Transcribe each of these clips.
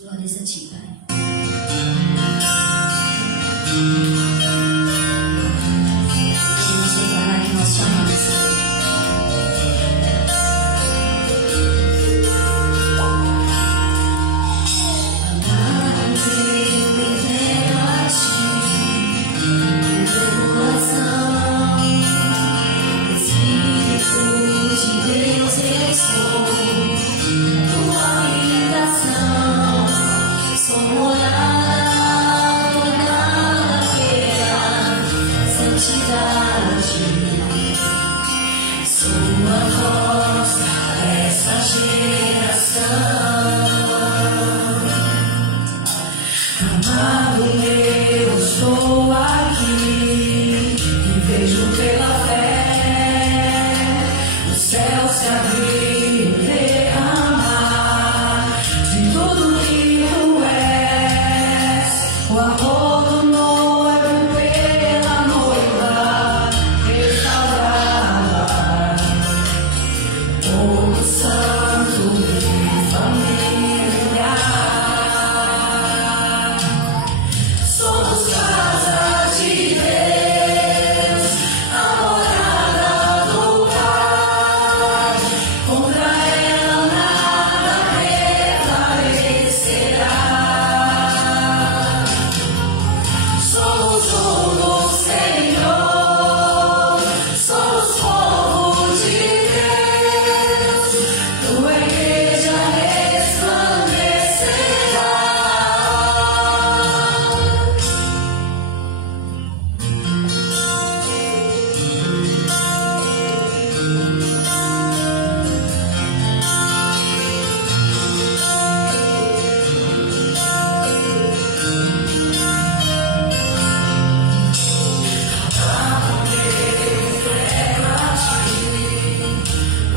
Glórias a ti, Pai. Queremos declarar que nós te amamos. Amar-te Amado meu, estou aqui e vejo pela fé o céu se abrir e derramar de tudo que tu és, o amor do noivo pela noiva restaurada, povo santo e família. Somos casa de Deus, a morada do Pai. Contra ela nada prevalecerá. Somos um do Senhor, somos povo de Deus. Tua igreja resplandecerá.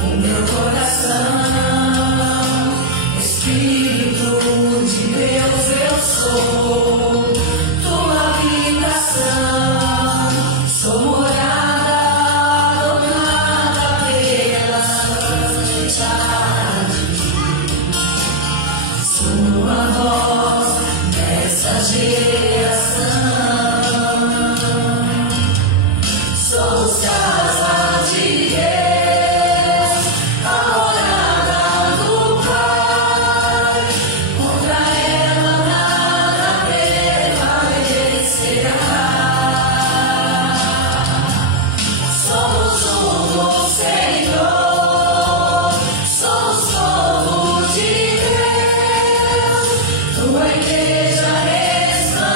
O meu coração, Espírito de Deus, eu sou tua habitação, sou morada adornada pela santidade, sou a voz dessa geração. Sou casa de Deus, a morada do Pai. Contra ela nada prevalecerá. Somos um do Senhor, somos povo de Deus. Tua igreja resplandecerá.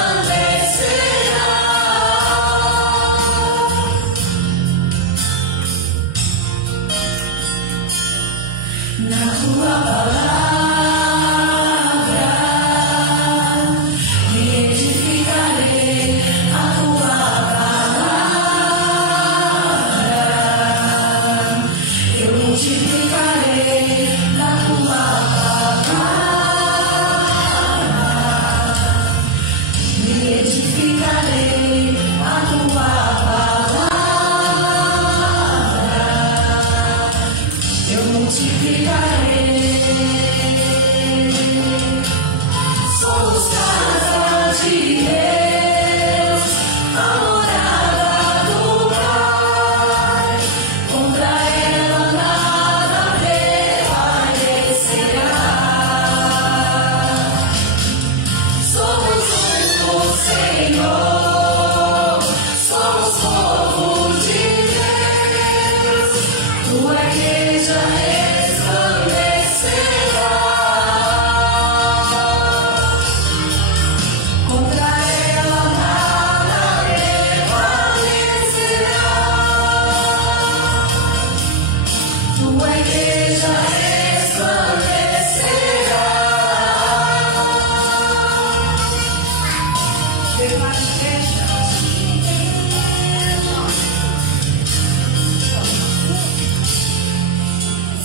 Na tua palavra me edificarei, a tua palavra eu multiplicarei. Na tua palavra me edificarei, a tua palavra eu multiplicarei. Somos casa de Deus, a morada do Pai. Contra ela nada prevalecerá. Somos um do Senhor, somos povo de Deus. Tua igreja resplandecerá. Contra ela nada prevalecerá. Tua igreja resplandecerá.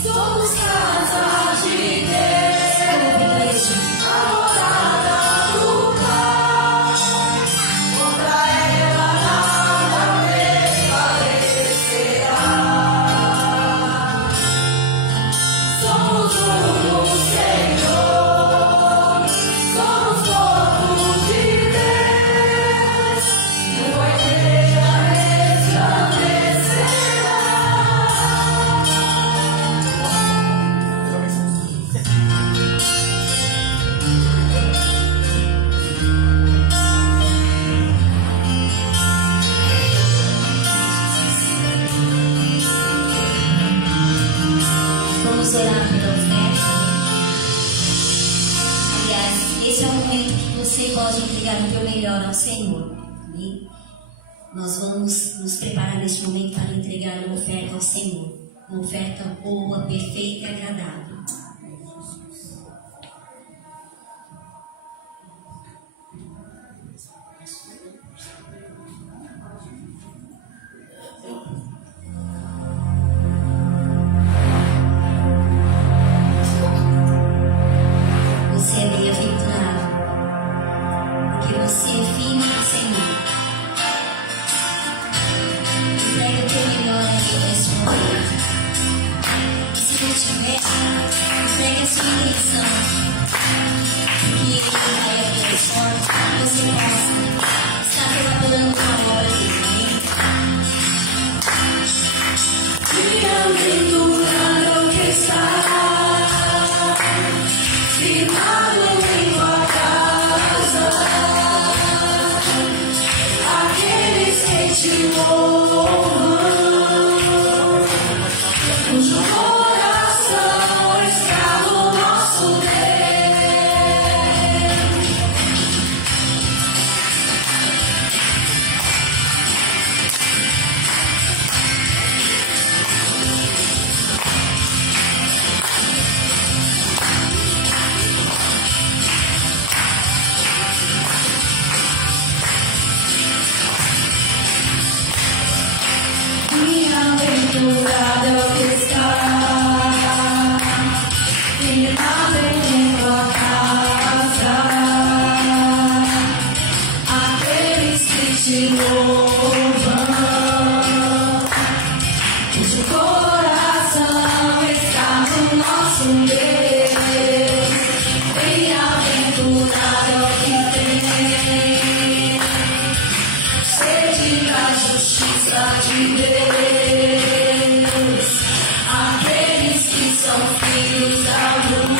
Somos casa de Deus, a morada do Pai. Contra ela nada prevalecerá. Somos um do Senhor, somos povo de Deus. Tua igreja resplandecerá. Vamos orar pela oferta. Aliás, esse é o momento que você pode entregar o teu melhor ao Senhor. Amém? Nós vamos nos preparar neste momento para entregar uma oferta ao Senhor. Uma oferta boa, perfeita e agradável. que você é filho do Senhor. Entrega o teu melhor a Ele nesse momento. E se Deus tiver, entrega a sua intenção. Porque Ele vai abrir as portas para que você possa estar colaborando com a obra dele. Bem-aventurado que está firmado em tua casa, aqueles que te louvam, cujo coração está no nosso Deus. Bem-aventurado é o que está firmado em tua casa, aqueles que te louvam, cujo coração está no nosso Deus. Bem-aventurado é o que tem sede da justiça de Deus, aqueles que são filhos da luz,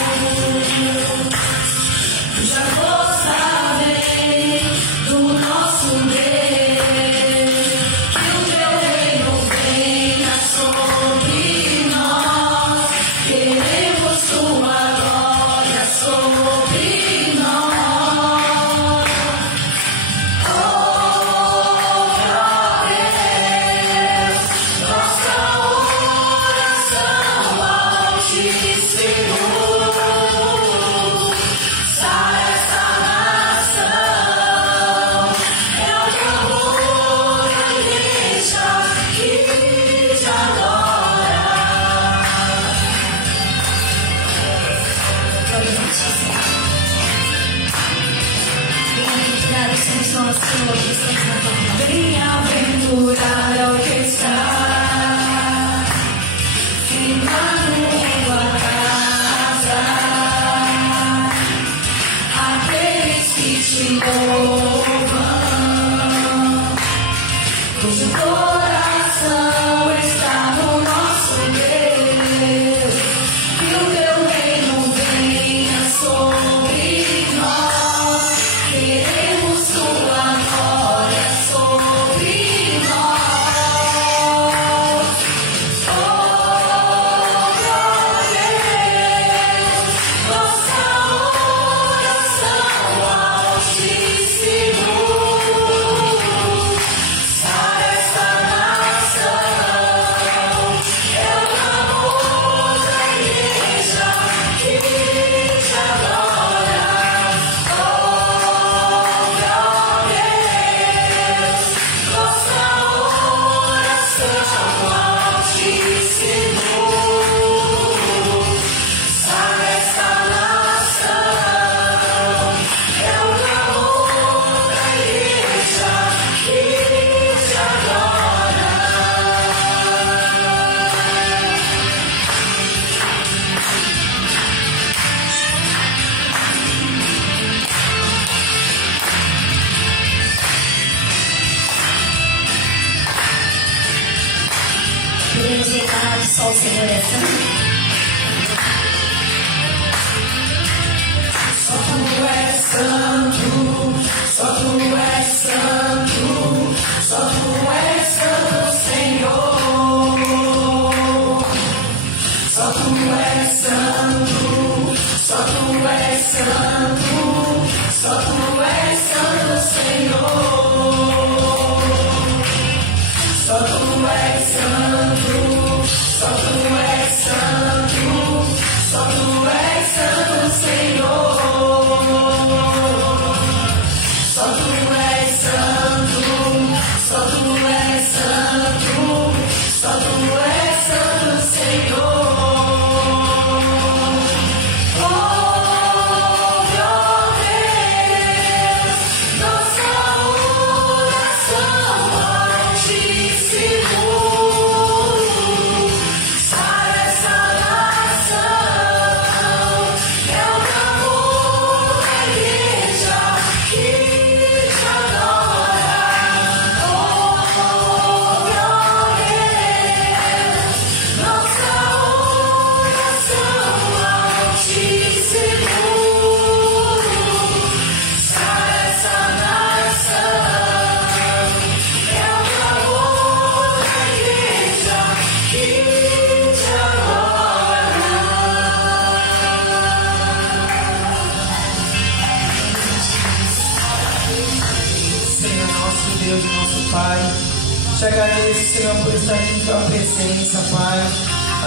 cuja força vem do nosso Deus. Que o teu reino venha sobre nós, queremos tua glória sobre nós. Nossa oração altíssimo, sara essa nação, é o clamor da igreja que te adora. Glória a ti, Senhor. Bem-aventurados somos nós, Senhor, que estamos na tua casa. Bem-aventurado é o que está firmado em tua casa, aqueles que te louvam, cujo coração está no nosso Deus. Que o teu reino venha sobre nós, queremos tua glória sobre nós. Oh, glória a Deus, nossa oração altíssimo, sara essa nação, é o clamor da igreja que te adora. Oh, glória a Deus, nossa oração altíssimo, sara essa nação, é o clamor da igreja que te adora. Podemos declarar que só o Senhor é santo. Só tu és santo, só tu és santo, só tu és santo, Senhor. Só tu és santo, só tu és santo, só tu és santo, Senhor. Só tu és santo, só tu és santo, só tu és santo, Senhor. nosso Deus e nosso Pai. Te agradeço, Senhor, por estar aqui em tua presença, Pai.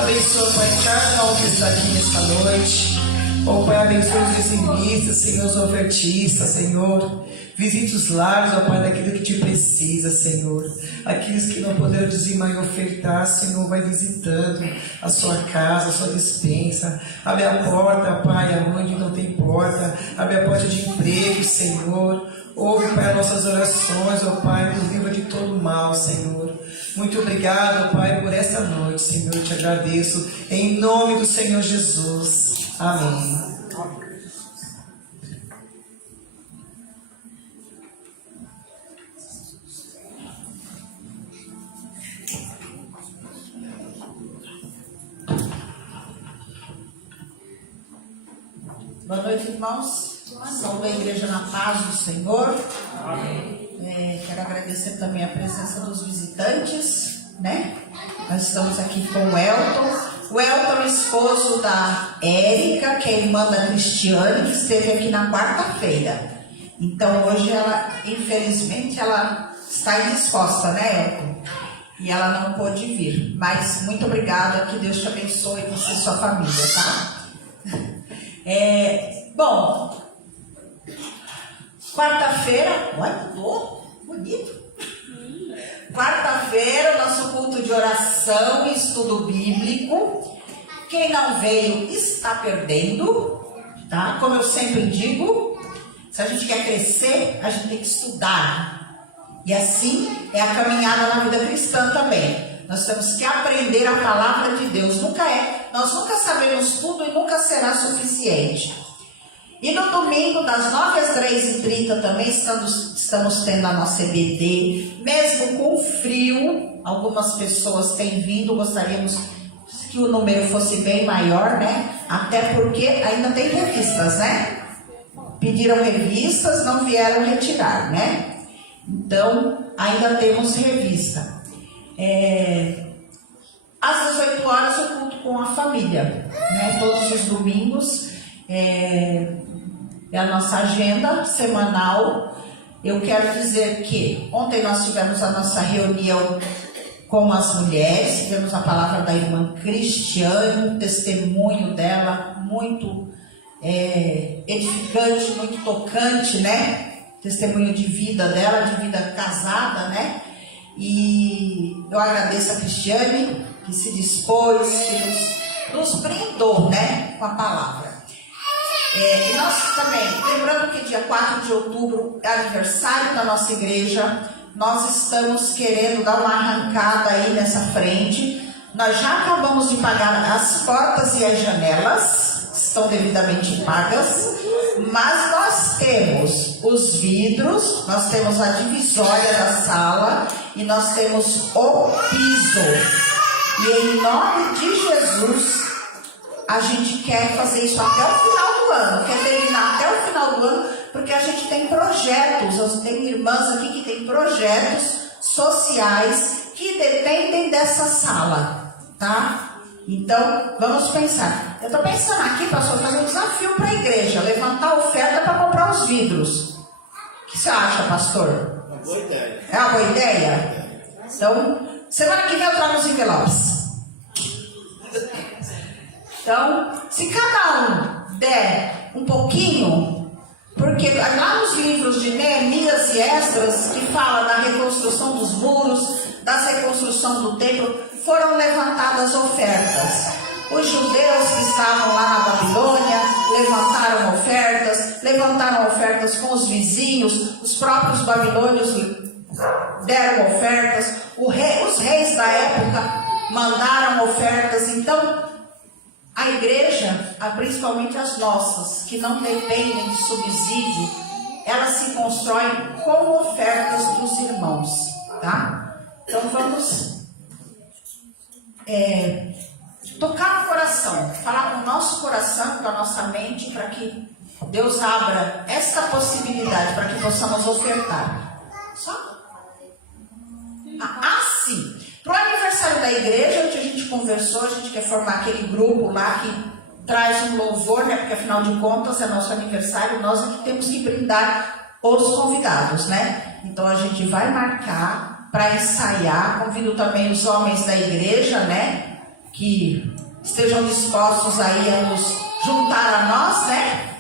Abençoa, Pai, cada um que está aqui nesta noite. Oh, Pai, abençoe os dizimistas, Senhor, os ofertistas, Senhor. Visite os lares, ó Pai, daquilo que te precisa, Senhor. Aqueles que não puderam dizimar e ofertar, Senhor, vai visitando a sua casa, a sua despensa. Abre a porta, Pai, aonde não tem porta. Abre a porta de emprego, Senhor. Ouve, Pai, as nossas orações, ó Pai, nos livra de todo mal, Senhor. Muito obrigado, Pai, por esta noite, Senhor. Eu te agradeço. Em nome do Senhor Jesus. Amém. Boa noite, irmãos. Saúde a igreja na paz do Senhor. Quero agradecer também a presença dos visitantes, né? Nós estamos aqui com o Elton. O Elton é esposo da Érica, que é irmã da Cristiane, que esteve aqui na quarta-feira. Então hoje ela, infelizmente, ela está indisposta, né, Elton? E ela não pôde vir. Mas muito obrigada, que Deus te abençoe, você e sua família, tá? Bom, quarta-feira, olha, bonito. Quarta-feira, nosso culto de oração e estudo bíblico. Quem não veio está perdendo, tá? Como eu sempre digo, se a gente quer crescer, a gente tem que estudar. E assim é a caminhada na vida cristã também. Nós temos que aprender a palavra de Deus. Nós nunca sabemos tudo e nunca será suficiente. E no domingo, das 9 às 3h30 também estamos tendo a nossa EBD. Mesmo com frio, algumas pessoas têm vindo, gostaríamos que o número fosse bem maior, né? Até porque ainda tem revistas, né? Pediram revistas, não vieram retirar, né? Então, ainda temos revista. Às 18 horas o culto com a família, né? Todos os domingos é a nossa agenda semanal. Eu quero dizer que ontem nós tivemos a nossa reunião com as mulheres, tivemos a palavra da irmã Cristiane, um testemunho dela muito edificante, muito tocante, né? Testemunho de vida dela, de vida casada, né? E eu agradeço a Cristiane, que se dispôs, que nos brindou, né, com a palavra. E nós também, lembrando que dia 4 de outubro é aniversário da nossa igreja, nós estamos querendo dar uma arrancada aí nessa frente. Nós já acabamos de pagar as portas e as janelas, estão devidamente pagas, mas nós temos os vidros, nós temos a divisória da sala e nós temos o piso. E em nome de Jesus, a gente quer fazer isso até o final do ano, quer terminar até o final do ano, porque a gente tem projetos, eu tenho irmãs aqui que têm projetos sociais que dependem dessa sala, tá? Então, vamos pensar. Eu estou pensando aqui, pastor, fazer um desafio para a igreja, levantar a oferta para comprar os vidros. O que você acha, pastor? Uma boa ideia. É uma boa ideia? Então, semana que vem eu trago os envelopes. Então, se cada um der um pouquinho, porque lá nos livros de Neemias e Esdras, que fala da reconstrução dos muros, da reconstrução do templo, foram levantadas ofertas. Os judeus que estavam lá na Babilônia levantaram ofertas com os vizinhos, os próprios babilônios deram ofertas, os reis da época mandaram ofertas. Então, a igreja, principalmente as nossas, que não dependem de subsídio, elas se constroem com ofertas dos irmãos, tá? Então vamos tocar no coração, falar com o nosso coração, com a nossa mente, para que Deus abra esta possibilidade, para que possamos ofertar. Só? Sim. Para o aniversário da igreja, onde a gente conversou, a gente quer formar aquele grupo lá que traz um louvor, né? Porque afinal de contas é nosso aniversário, nós é que temos que brindar os convidados, né? Então a gente vai marcar para ensaiar. Convido também os homens da igreja, né? Que estejam dispostos aí a nos juntar a nós, né?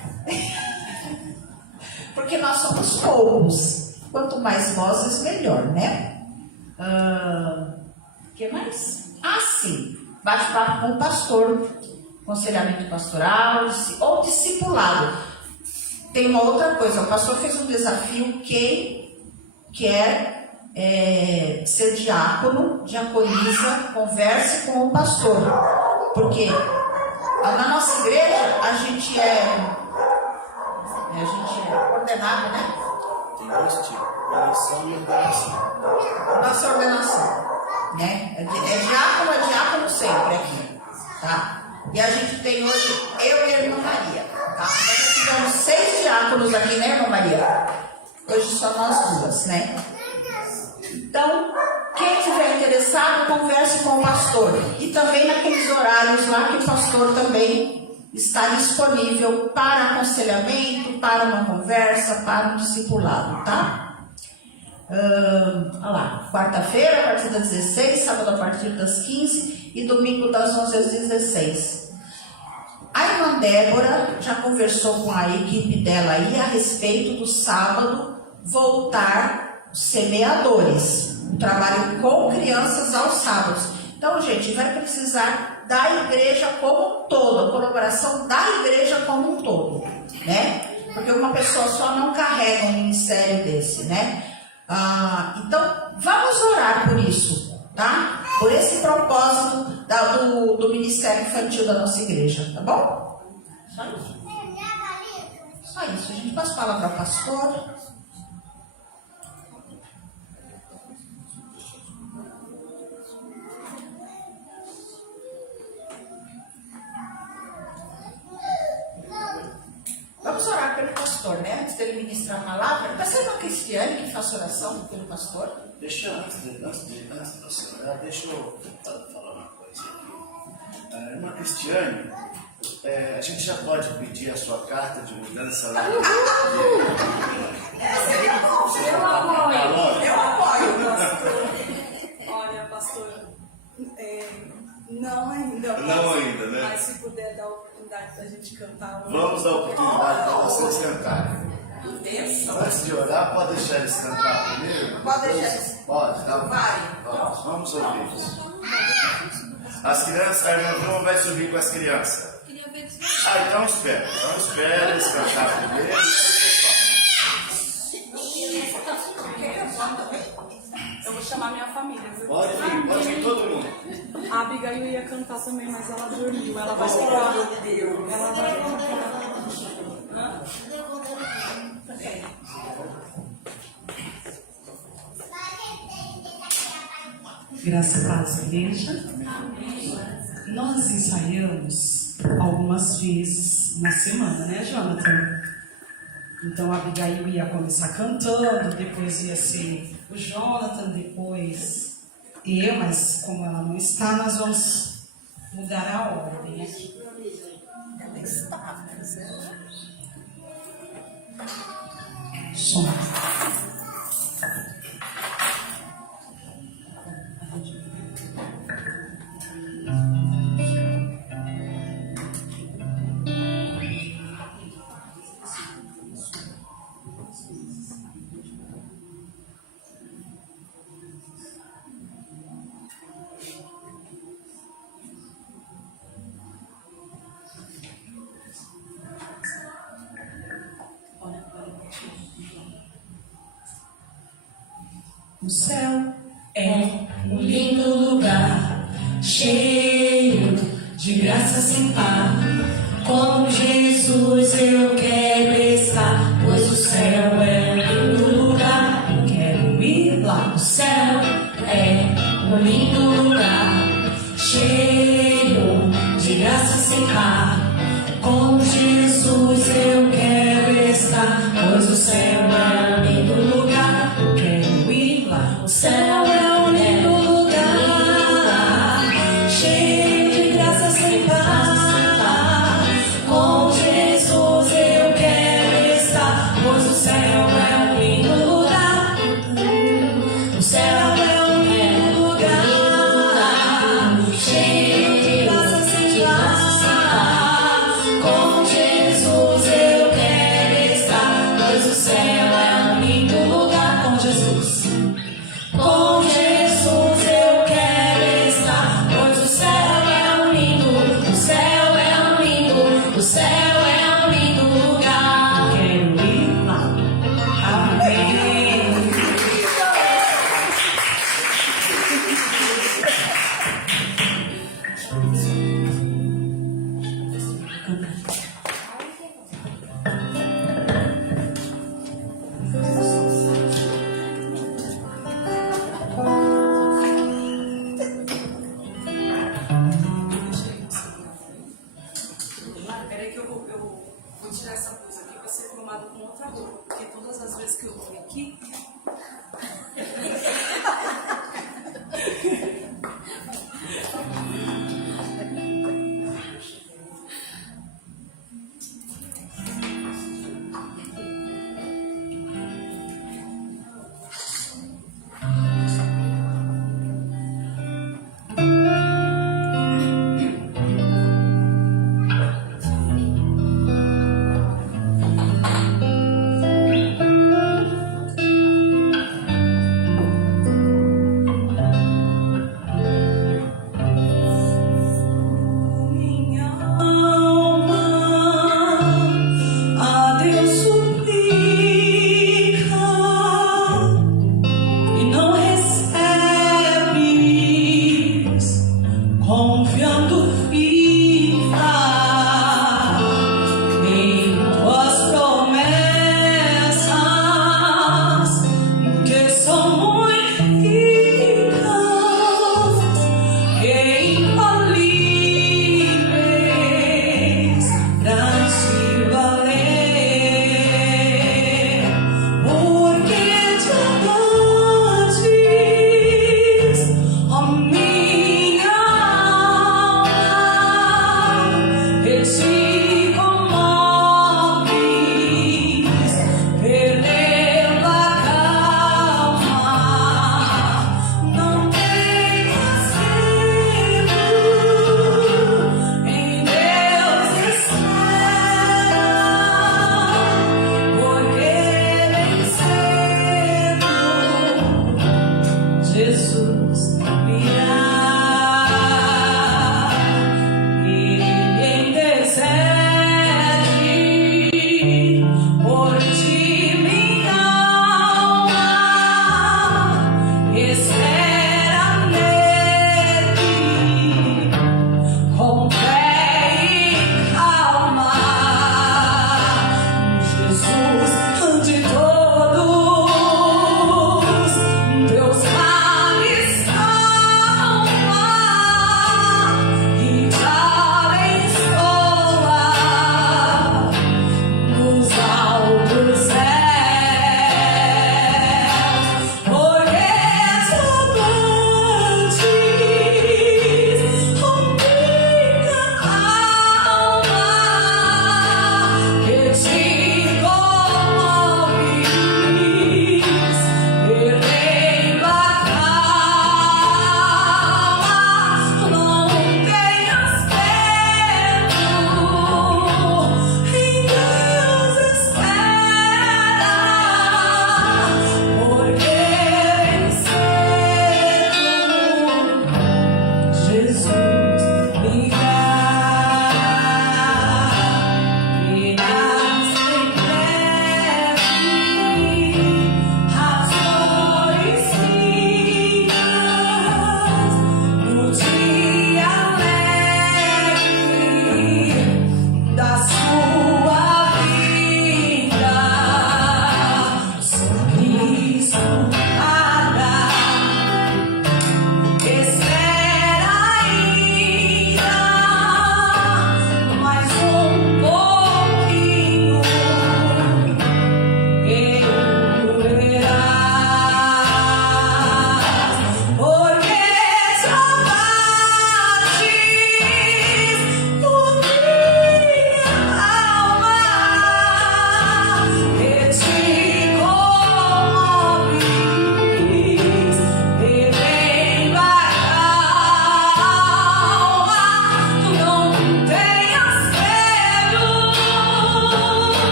Porque nós somos poucos. Quanto mais vozes, melhor, né? O que mais? Ah, sim. Bate-papo com o pastor. Aconselhamento pastoral ou discipulado. Tem uma outra coisa. O pastor fez um desafio. Quem quer ser diácono, diaconisa, converse com o pastor. Porque na nossa igreja a gente é ordenado, né? Tem dois tipos, eleição e ordenação. Nossa ordenação, né? É diácono sempre aqui, tá? E a gente tem hoje eu e a irmã Maria, tá? Nós já tivemos 6 diáconos aqui, né, irmã Maria? Hoje só nós 2, né? Então, quem estiver interessado, converse com o pastor. E também naqueles horários lá que o pastor também está disponível para aconselhamento, para uma conversa, para um discipulado, tá? Olha lá, quarta-feira a partir das 16, sábado a partir das 15 e domingo das 11 às 16. A irmã Débora já conversou com a equipe dela aí a respeito do sábado voltar semeadores, um trabalho com crianças aos sábados. Então, gente, vai precisar da igreja como um todo, a colaboração da igreja como um todo, né? Porque uma pessoa só não carrega um ministério desse, né? Então, vamos orar por isso, tá? Por esse propósito do Ministério Infantil da nossa igreja, tá bom? Só isso. Só isso. A gente passa a palavra ao pastor. Vamos orar pelo pastor, né? Antes dele ministrar a palavra. Vai ser uma Cristiane que faça oração pelo pastor? Deixa antes da senhora, deixa eu falar uma coisa aqui. Irmã Cristiane, a gente já pode pedir a sua carta de mudança lá? Eu apoio, pastor. Olha, pastor, não ainda. Não ainda, né? Mas se puder dar a oportunidade da gente cantar. Vamos dar a oportunidade para vocês cantarem. Antes de orar, pode deixar eles cantar primeiro? Pode deixar eles. Pode, tá? Vai. Vamos ouvir isso. As crianças, a irmã vai subir com as crianças. Então espera. Então espera eles cantar primeiro e depois Eu vou chamar minha família, viu? pode vir todo mundo. A Abigail ia cantar também, mas ela dormiu. Ela vai ficar. Ela vai cantar. Graças a Deus, igreja. Nós ensaiamos algumas vezes na semana, né, Jonathan? Então a Abigail ia começar cantando, depois ia ser o Jonathan, depois eu, mas como ela não está, nós vamos mudar a ordem aqui. Som. O céu é um lindo lugar, cheio de graça sem par. Com Jesus eu quero estar, pois o céu é um lindo lugar. Eu quero ir lá. O céu é um lindo lugar, cheio de graça sem par. Com Jesus eu quero estar, pois o céu é um lindo lugar. Eu quero ir lá. O céu é um lindo lugar, cheio de graça sem par. Com Jesus eu quero estar, pois o céu é um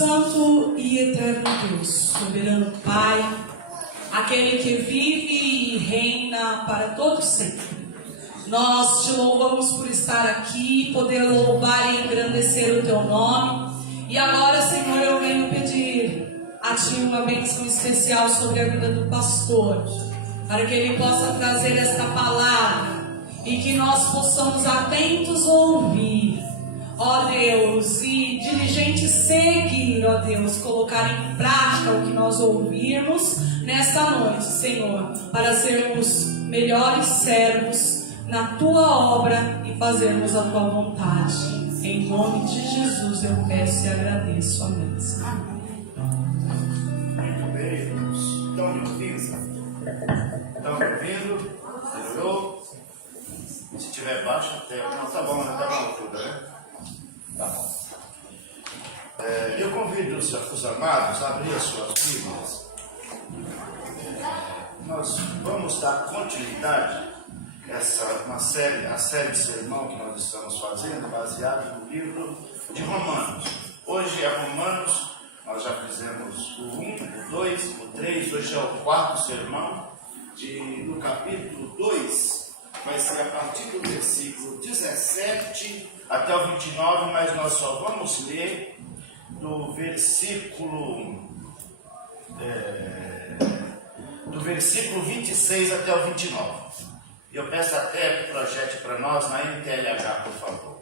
Santo e eterno Deus, soberano Pai, aquele que vive e reina para todo sempre. Nós te louvamos por estar aqui, poder louvar e engrandecer o teu nome. E agora, Senhor, eu venho pedir a ti uma bênção especial sobre a vida do pastor, para que ele possa trazer esta palavra e que nós possamos atentos ouvir, ó Deus, e diligentes seguir, ó Deus, colocar em prática o que nós ouvirmos nesta noite, Senhor, para sermos melhores servos na tua obra e fazermos a tua vontade. Em nome de Jesus eu peço e agradeço. Amém. Muito bem, irmãos. Estão me ouvindo? Estão me ouvindo? Melhorou? Se tiver baixo, até. Não, tá bom, não tá na altura, né? Tá bom. Eu convido os amados a abrir as suas Bíblias. Nós vamos dar continuidade a série de sermão que nós estamos fazendo, baseado no livro de Romanos. Hoje é Romanos, nós já fizemos o 1, o 2, o 3, hoje é o 4º sermão. No capítulo 2, vai ser a partir do versículo 17 até o 29, mas nós só vamos ler do versículo 26 até o 29. Eu peço até que projete para nós na NTLH, por favor.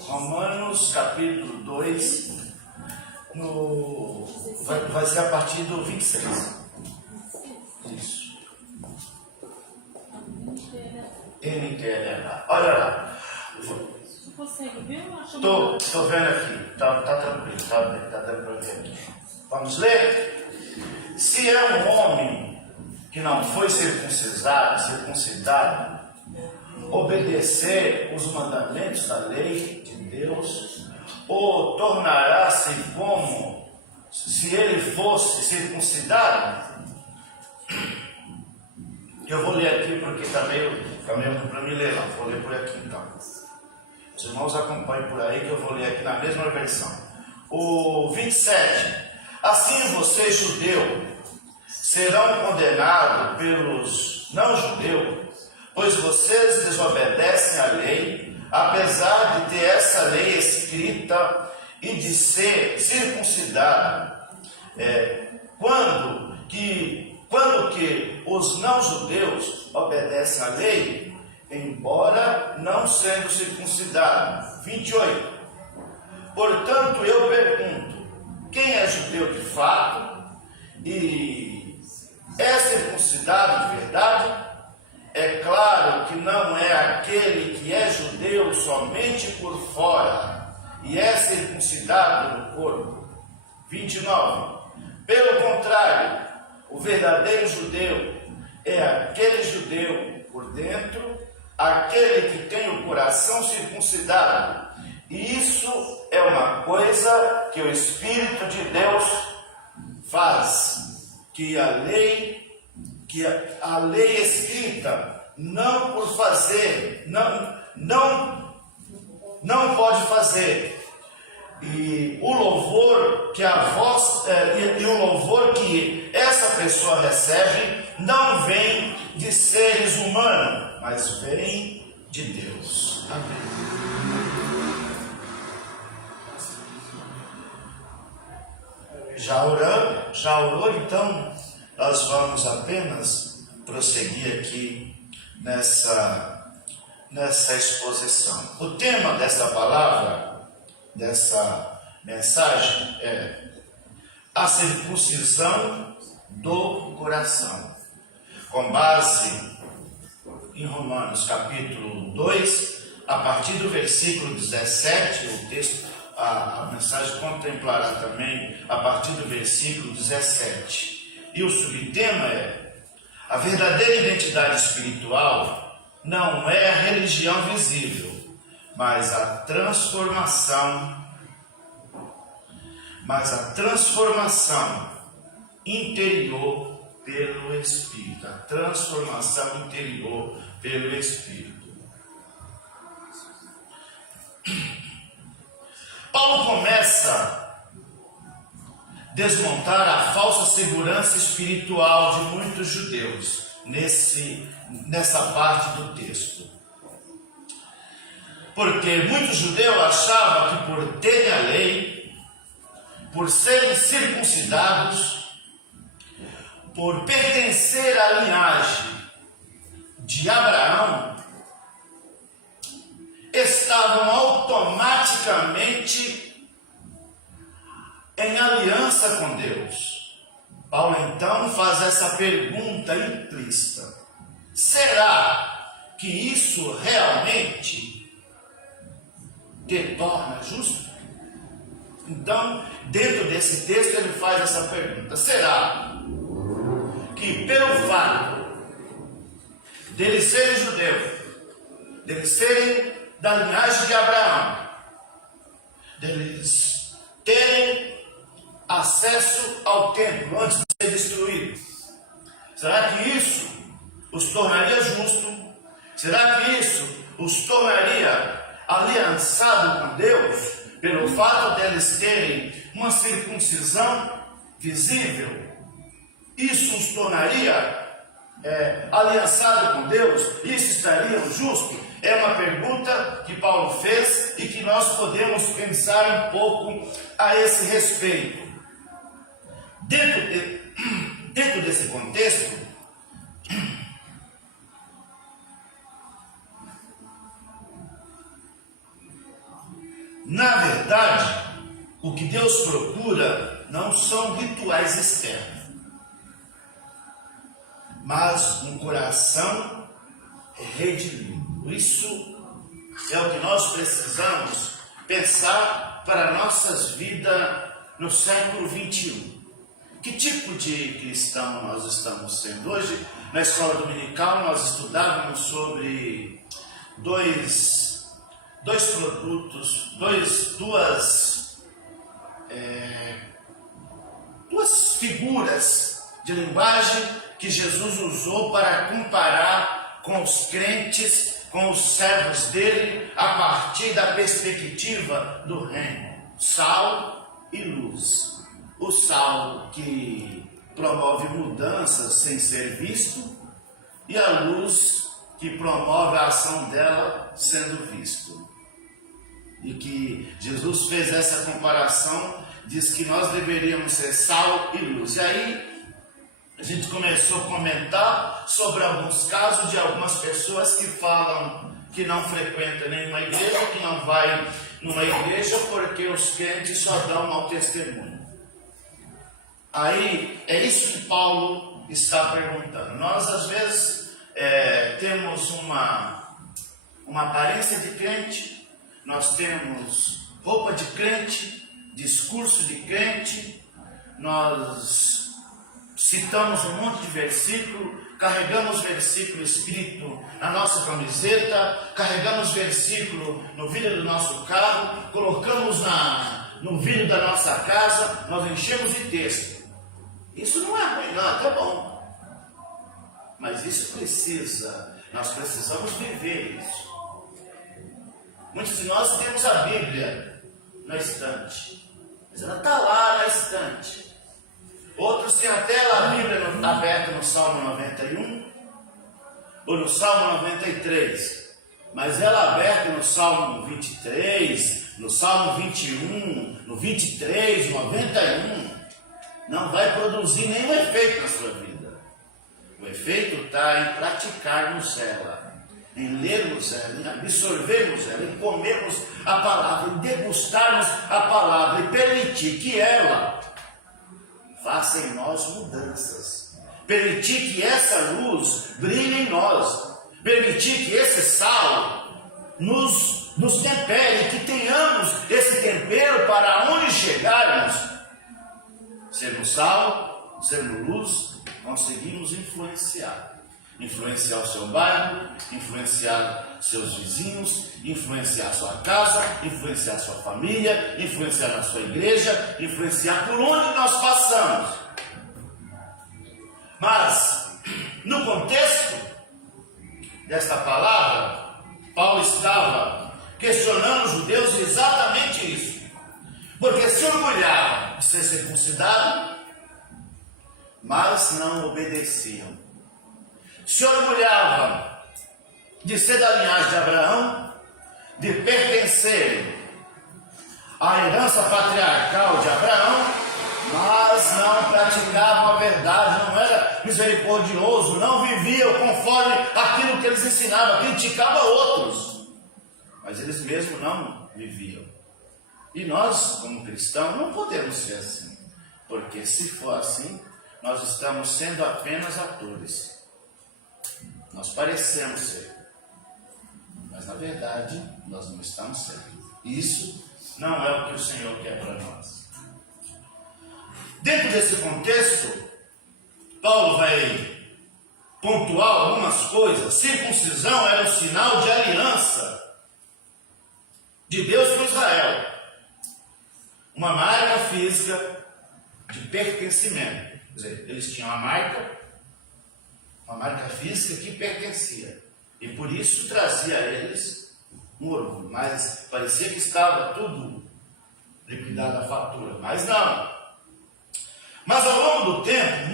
Romanos capítulo 2, vai ser a partir do 26. Isso. NTLH. Olha lá. Consegue ver? Estou vendo aqui, tá tranquilo, tá dando para ver aqui. Vamos ler? Se é um homem que não foi circuncidado, obedecer os mandamentos da lei de Deus, ou tornará-se como se ele fosse circuncidado? Eu vou ler aqui porque está meio para me ler lá, vou ler por aqui então. Os irmãos acompanhem por aí que eu vou ler aqui na mesma versão. O 27. Assim vocês, judeus, serão condenados pelos não-judeus, pois vocês desobedecem a lei, apesar de ter essa lei escrita e de ser circuncidado. Quando que os não-judeus obedecem à lei, embora não sendo circuncidado. 28. Portanto, eu pergunto: quem é judeu de fato e é circuncidado de verdade? É claro que não é aquele que é judeu somente por fora e é circuncidado no corpo. 29. Pelo contrário, o verdadeiro judeu é aquele judeu por dentro, aquele que tem o coração circuncidado. E isso é uma coisa que o Espírito de Deus faz, que a lei escrita, não por fazer, não pode fazer. E o louvor que o louvor que essa pessoa recebe não vem de seres humanos, mas vem de Deus. Amém. Já orou? Então nós vamos apenas prosseguir aqui nessa exposição. O tema dessa palavra, dessa mensagem, é a circuncisão do coração, com base em Romanos capítulo 2, a partir do versículo 17, o texto, a mensagem contemplará também a partir do versículo 17. E o subtema é: a verdadeira identidade espiritual não é a religião visível, mas a transformação interior pelo Espírito, a transformação interior pelo Espírito. Paulo começa a desmontar a falsa segurança espiritual de muitos judeus nessa parte do texto. Porque muitos judeus achavam que por terem a lei, por serem circuncidados, por pertencer à linhagem de Abraão, estavam automaticamente em aliança com Deus. Paulo então faz essa pergunta implícita: será que isso realmente te torna justo? Então, dentro desse texto ele faz essa pergunta: será que pelo fato deles serem judeus, deles serem da linhagem de Abraão, deles terem acesso ao templo antes de ser destruído, será que isso os tornaria justos? Será que isso os tornaria aliançados com Deus, pelo fato deles terem uma circuncisão visível? Isso os tornaria aliançados com Deus? Isso estaria justo? É uma pergunta que Paulo fez e que nós podemos pensar um pouco a esse respeito. Dentro desse contexto, na verdade, o que Deus procura não são rituais externos, mas um coração redimido. Isso é o que nós precisamos pensar para nossas vidas no século 21. Que tipo de cristão nós estamos sendo? Hoje, na escola dominical, nós estudávamos sobre dois produtos, duas figuras de linguagem que Jesus usou para comparar com os crentes, com os servos dele, a partir da perspectiva do reino: sal e luz. O sal que promove mudanças sem ser visto, e a luz que promove a ação dela sendo visto. E que Jesus fez essa comparação, diz que nós deveríamos ser sal e luz. E aí a gente começou a comentar sobre alguns casos de algumas pessoas que falam que não frequentam nenhuma igreja, que não vai numa igreja porque os crentes só dão mau testemunho. Aí é isso que Paulo está perguntando. Nós às vezes temos uma aparência de crente, nós temos roupa de crente, discurso de crente, nós citamos um monte de versículo, carregamos versículo escrito na nossa camiseta, carregamos versículo no vidro do nosso carro, colocamos no vidro da nossa casa, nós enchemos de texto. Isso não é ruim, não, tá bom. Mas isso nós precisamos viver isso. Muitos de nós temos a Bíblia na estante, mas ela está lá na estante. Outros têm até a Bíblia aberta no Salmo 91 ou no Salmo 93, mas ela aberta no Salmo 23, no Salmo 21, no 23, no 91, não vai produzir nenhum efeito na sua vida. O efeito está em praticarmos ela, em lermos ela, em absorvermos ela, em comermos a palavra, em degustarmos a palavra e permitir que ela faça em nós mudanças, permitir que essa luz brilhe em nós, permitir que esse sal nos tempere, que tenhamos esse tempero para onde chegarmos. Sermos sal, sermos luz, conseguimos influenciar o seu bairro, influenciar seus vizinhos, influenciar sua casa, influenciar sua família, influenciar a sua igreja, influenciar por onde nós passamos. Mas, no contexto desta palavra, Paulo estava questionando os judeus exatamente isso. Porque se orgulhavam de ser circuncidado, mas não obedeciam. Se orgulhavam de ser da linhagem de Abraão, de pertencerem à herança patriarcal de Abraão, mas não praticavam a verdade, não era misericordioso, não viviam conforme aquilo que eles ensinavam, criticavam outros, mas eles mesmos não viviam. E nós, como cristãos, não podemos ser assim, porque se for assim, nós estamos sendo apenas atores. Nós parecemos ser, mas na verdade nós não estamos sendo. Isso não é o que o Senhor quer para nós. Dentro desse contexto, Paulo vai pontuar algumas coisas. Circuncisão era um sinal de aliança de Deus com Israel, uma marca física de pertencimento. Quer dizer, eles tinham uma marca física que pertencia, e por isso trazia a eles um orgulho. Mas parecia que estava tudo liquidado a fatura, mas não. Mas ao longo do tempo,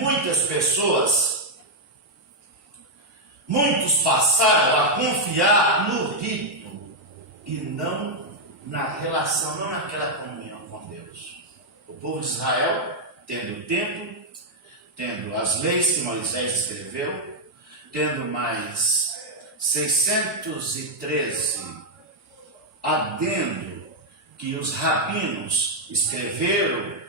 muitos passaram a confiar no rito e não na relação, não naquela comunhão com Deus. O povo de Israel, tendo o templo, tendo as leis que Moisés escreveu, tendo mais 613 adendo que os rabinos escreveram,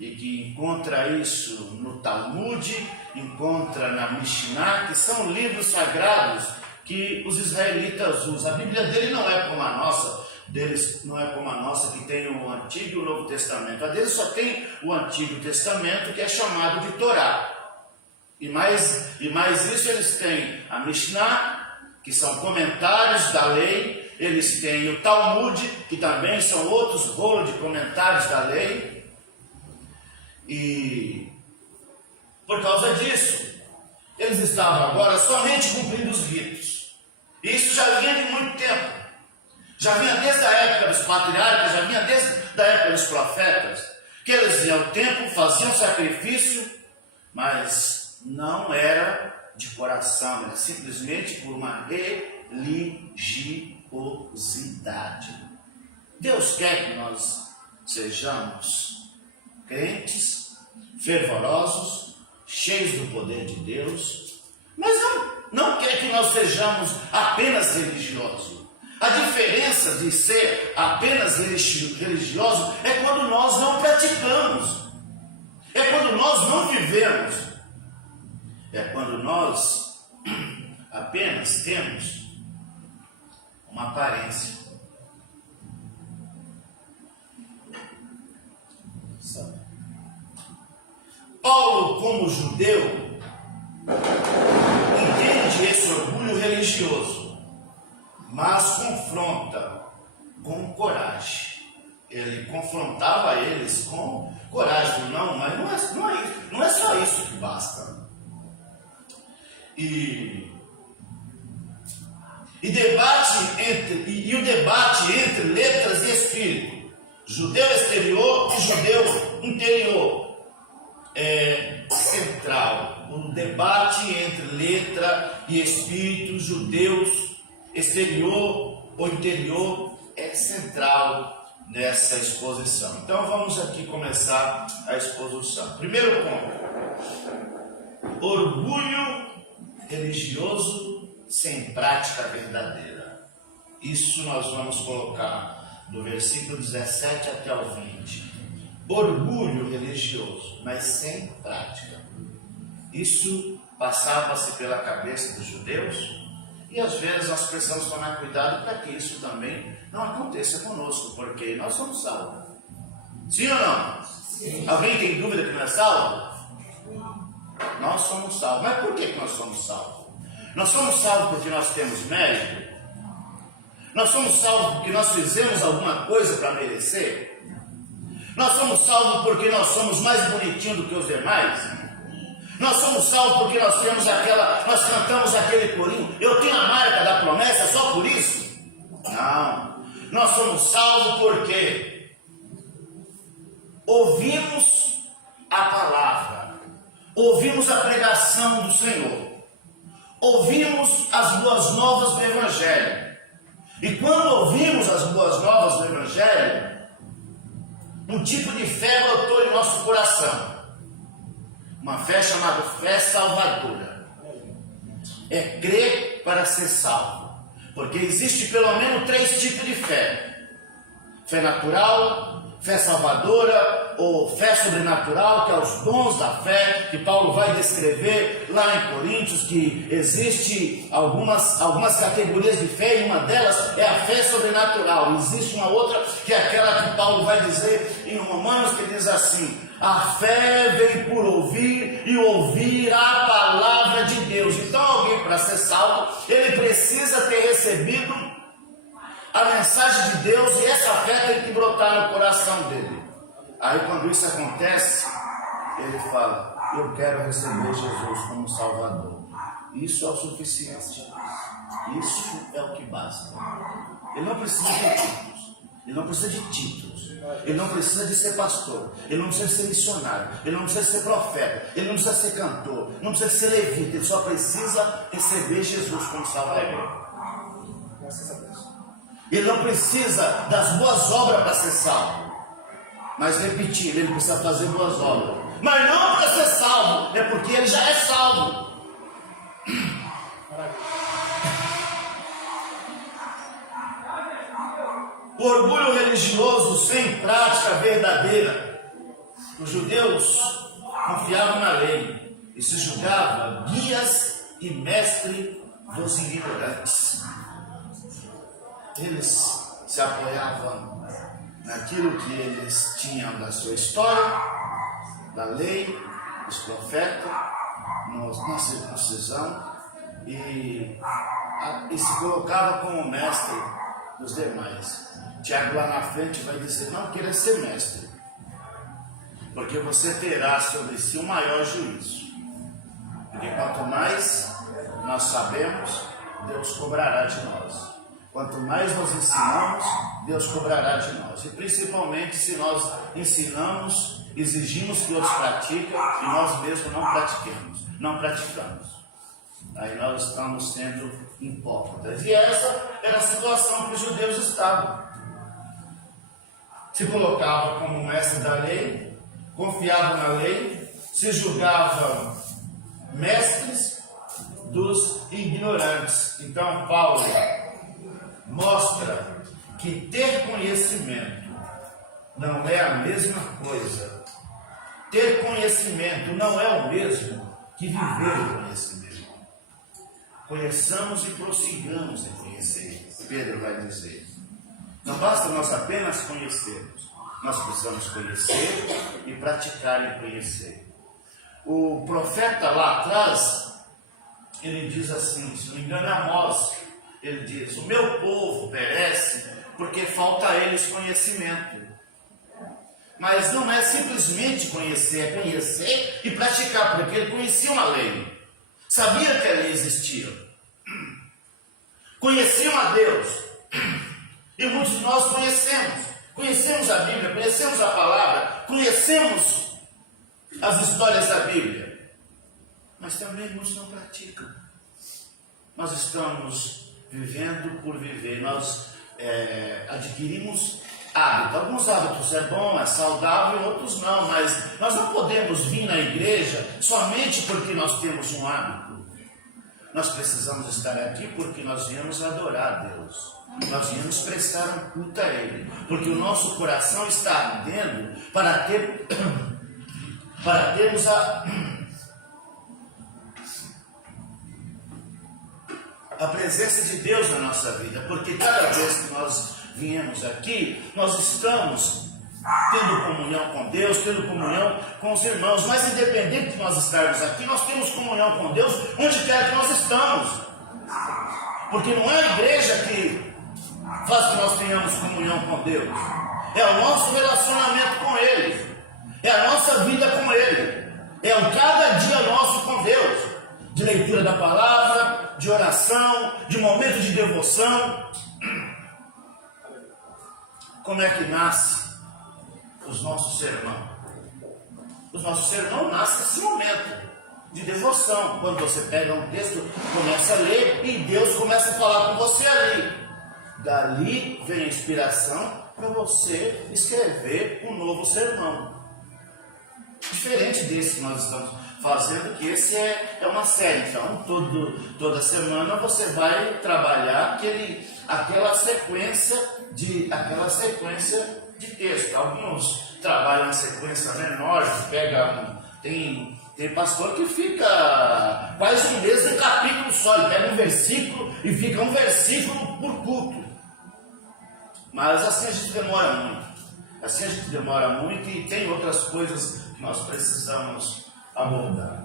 e que encontra isso no Talmud, encontra na Mishnah, que são livros sagrados que os israelitas usam. A Bíblia dele não é como a nossa, deles não é como a nossa, que tem o Antigo e o Novo Testamento. A deles só tem o Antigo Testamento, que é chamado de Torá. E mais isso, eles têm a Mishnah, que são comentários da lei. Eles têm o Talmud, que também são outros rolos de comentários da lei. E por causa disso, eles estavam agora somente cumprindo os ritos. E isso já vinha de muito tempo. Já vinha desde a época dos patriarcas, já vinha desde a época dos profetas, que eles iam ao templo, faziam sacrifício, mas não era de coração, era simplesmente por uma religiosidade. Deus quer que nós sejamos crentes, fervorosos, cheios do poder de Deus, mas não quer que nós sejamos apenas religiosos. A diferença de ser apenas religioso é quando nós não praticamos, é quando nós não vivemos, é quando nós apenas temos uma aparência. Paulo, como judeu, entende esse orgulho religioso, mas confronta com coragem. Ele confrontava eles com coragem. Não, mas não é só isso que basta. E o debate entre letras e espírito, judeu exterior e judeu interior, é central. O debate entre letra e espírito, judeus, exterior ou interior, é central nessa exposição. Então vamos aqui começar a exposição. Primeiro ponto: orgulho religioso sem prática verdadeira. Isso nós vamos colocar do versículo 17 até o 20. Orgulho religioso, mas sem prática. Isso passava-se pela cabeça dos judeus, e às vezes nós precisamos tomar cuidado para que isso também não aconteça conosco, porque nós somos salvos. Sim ou não? Sim. Alguém tem dúvida que não é salvo? Nós somos salvos. Mas por que nós somos salvos? Nós somos salvos porque nós temos mérito? Nós somos salvos porque nós fizemos alguma coisa para merecer? Nós somos salvos porque nós somos mais bonitinhos do que os demais? Nós somos salvos porque nós cantamos aquele corinho. Eu tenho a marca da promessa só por isso? Não. Nós somos salvos porque ouvimos a palavra, ouvimos a pregação do Senhor, ouvimos as boas novas do Evangelho. E quando ouvimos as boas novas do Evangelho, um tipo de fé brotou em nosso coração. Uma fé chamada fé salvadora. É crer para ser salvo. Porque existe pelo menos 3 tipos de fé: fé natural, fé salvadora ou fé sobrenatural, que é os dons da fé, que Paulo vai descrever lá em Coríntios, que existe algumas categorias de fé, e uma delas é a fé sobrenatural. Existe uma outra que é aquela que Paulo vai dizer em Romanos, que diz assim: a fé vem por ouvir e ouvir a palavra de Deus. Então alguém, para ser salvo, ele precisa ter recebido a mensagem de Deus, e essa fé tem que brotar no coração dele. Aí quando isso acontece, ele fala: eu quero receber Jesus como Salvador. Isso é o suficiente. Isso é o que basta. Ele não precisa de títulos. Ele não precisa de títulos. Ele não precisa de ser pastor. Ele não precisa ser missionário. Ele não precisa ser profeta. Ele não precisa ser cantor. Não precisa ser levita. Ele só precisa receber Jesus como Salvador. Ele não precisa das boas obras para ser salvo. Mas repetir, ele precisa fazer boas obras. Mas não para ser salvo, é porque ele já é salvo. O orgulho religioso sem prática verdadeira. Os judeus confiavam na lei e se julgavam guias e mestre dos ignorantes. Eles se apoiavam naquilo que eles tinham da sua história, da lei, dos profetas, na circuncisão, e se colocava como mestre dos demais. Tiago lá na frente vai dizer: não queira ser mestre, porque você terá sobre si um maior juízo. Porque quanto mais nós sabemos, Deus cobrará de nós. Quanto mais nós ensinamos, Deus cobrará de nós. E principalmente se nós ensinamos, exigimos que outros pratiquem e nós mesmos não praticamos. Aí nós estamos sendo hipócritas. E essa era a situação que os judeus estavam. Se colocavam como mestre da lei, confiavam na lei, se julgavam mestres dos ignorantes. Então Paulo mostra que ter conhecimento não é a mesma coisa. Ter conhecimento não é o mesmo que viver o conhecimento. Conheçamos e prossigamos em conhecer, Pedro vai dizer. Não basta nós apenas conhecermos, nós precisamos conhecer e praticar em conhecer. O profeta lá atrás, ele diz assim, se não me engano é Amós, ele diz: o meu povo perece porque falta a eles conhecimento. Mas não é simplesmente conhecer, é conhecer e praticar, porque ele conhecia uma lei, sabia que a lei existia, conheciam a Deus, e muitos de nós conhecemos a Bíblia, conhecemos a palavra, conhecemos as histórias da Bíblia, mas também muitos não praticam. Nós estamos vivendo por viver, nós adquirimos hábitos. Alguns hábitos é bom, é saudável, outros não, mas nós não podemos vir na igreja somente porque nós temos um hábito. Nós precisamos estar aqui porque nós viemos adorar a Deus, nós viemos prestar um culto a Ele, porque o nosso coração está ardendo para termos a presença de Deus na nossa vida, porque cada vez que nós viemos aqui, nós estamos tendo comunhão com Deus, tendo comunhão com os irmãos, mas independente de nós estarmos aqui, nós temos comunhão com Deus onde quer que nós estamos, porque não é a igreja que faz que nós tenhamos comunhão com Deus, é o nosso relacionamento com Ele, é a nossa vida com Ele, é o cada dia nosso leitura da palavra, de oração, de momento de devoção. Como é que nasce os nossos sermões? Os nossos sermões nascem nesse momento de devoção, quando você pega um texto, começa a ler e Deus começa a falar com você ali. Dali vem a inspiração para você escrever um novo sermão. Diferente desse que nós estamos fazendo, que esse é uma série. Então, toda semana você vai trabalhar aquela sequência de texto. Alguns trabalham na sequência menor, tem pastor que fica quase um mês em capítulo só, ele pega um versículo e fica um versículo por culto. Mas assim a gente demora muito. E tem outras coisas que nós precisamos abordar.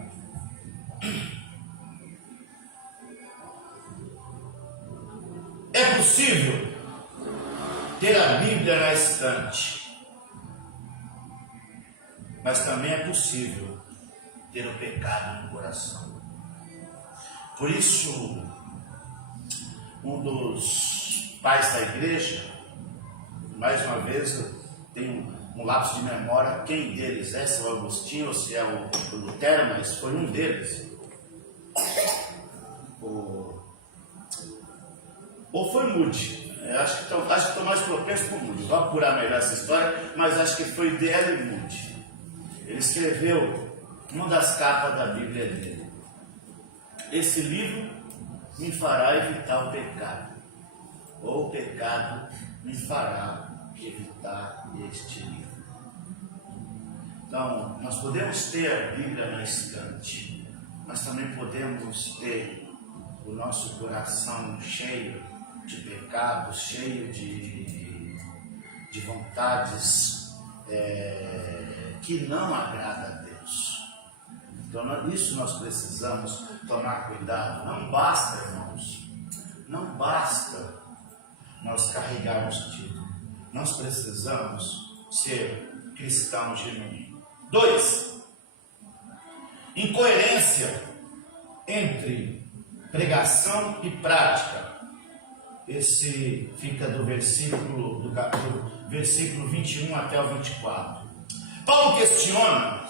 É possível ter a Bíblia na estante, mas também é possível ter o pecado no coração. Por isso, um dos pais da igreja, mais uma vez eu tenho um lapso de memória, quem deles é, se é o Agostinho ou se é o Lutero, mas foi um deles. Ou foi Moody. Acho que estou mais propenso para o Moody. Vou apurar melhor essa história, mas acho que foi D.L. Moody. Ele escreveu uma das capas da Bíblia dele: esse livro me fará evitar o pecado, ou o pecado me fará evitar este livro. Então, nós podemos ter a Bíblia na estante, mas também podemos ter o nosso coração cheio de pecados, cheio de vontades que não agradam a Deus. Então, isso nós precisamos tomar cuidado. Não basta, irmãos, não basta nós carregarmos título. Nós precisamos ser cristãos genuínos. 2. Incoerência entre pregação e prática. Esse fica do versículo 21 até o 24. Paulo questiona: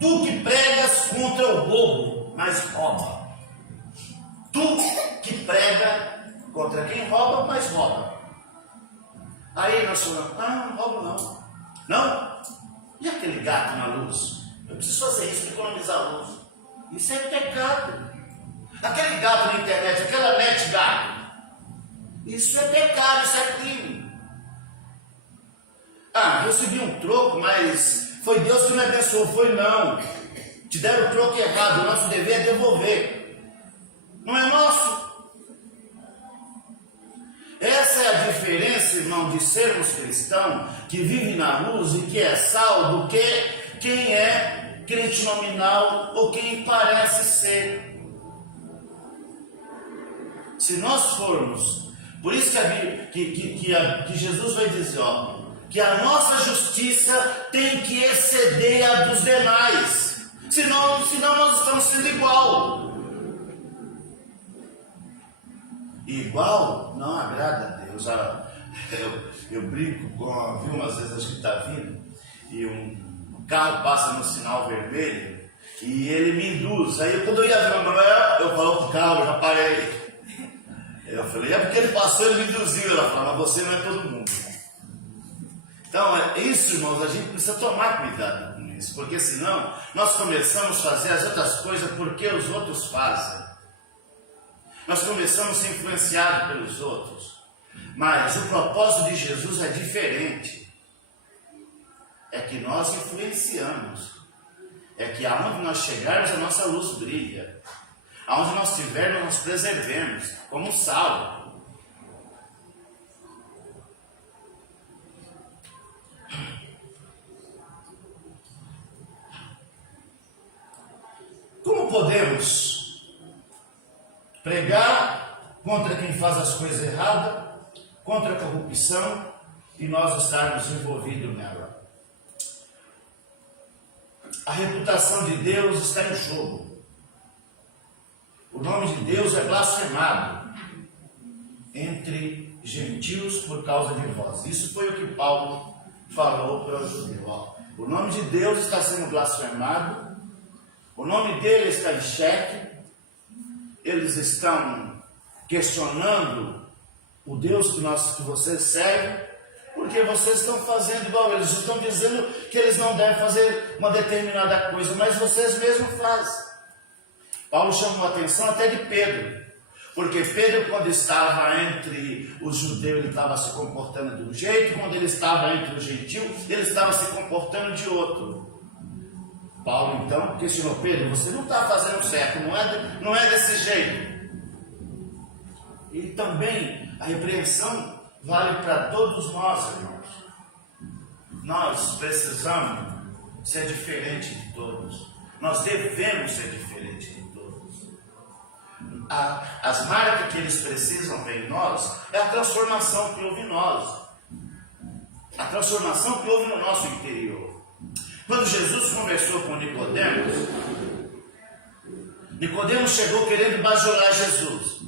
tu que pregas contra o bobo, mas rouba. Tu que prega contra quem rouba, mas rouba. Aí nós falamos: não roubo não. Não? E aquele gato na luz? Eu preciso fazer isso para economizar a luz. Isso é pecado. Aquele gato na internet, aquela net gato, isso é pecado, isso é crime. Ah, recebi um troco, mas foi Deus que me abençoou. Foi não. Te deram o troco errado, o nosso dever é devolver. Não é nosso. Essa é a diferença, irmão, de sermos cristãos, que vive na luz e que é salvo, do que quem é crente nominal ou quem parece ser. Se nós formos, por isso que Jesus vai dizer, que a nossa justiça tem que exceder a dos demais, senão nós estamos sendo igual. Igual não agrada a Deus. Eu brinco com, vi umas vezes, acho que está vindo, e um carro passa no sinal vermelho e ele me induz. Aí quando eu ia ver o Manuel, eu falo pro carro, eu já parei. Eu falei: é porque ele passou, ele me induziu. Ela falou: mas você não é todo mundo. Então é isso, irmãos, a gente precisa tomar cuidado com isso, porque senão nós começamos a fazer as outras coisas porque os outros fazem. Nós começamos a ser influenciados pelos outros. Mas o propósito de Jesus é diferente. É que nós influenciamos. É que aonde nós chegarmos, a nossa luz brilha. Aonde nós estivermos, nós preservemos, como sal. Como podemos pregar contra quem faz as coisas erradas, contra a corrupção, e nós estarmos envolvidos nela? A reputação de Deus está em jogo. nome de Deus é blasfemado entre gentios por causa de vós. Isso foi o que Paulo falou para os judeus. O nome de Deus está sendo blasfemado, o nome dele está em xeque, eles estão questionando o Deus que vocês seguem, porque vocês estão fazendo igual eles, estão dizendo que eles não devem fazer uma determinada coisa, mas vocês mesmos fazem. Paulo chamou a atenção até de Pedro, porque Pedro, quando estava entre os judeus, ele estava se comportando de um jeito, quando ele estava entre os gentios, ele estava se comportando de outro. Paulo então questionou Pedro: você não está fazendo certo, não é desse jeito. E também a repreensão vale para todos nós, irmãos. Nós precisamos ser diferente de todos. Nós devemos ser diferente de todos. As marcas que eles precisam ver em nós é a transformação que houve em nós. A transformação que houve no nosso interior. Quando Jesus conversou com Nicodemos, Nicodemos chegou querendo bajular Jesus.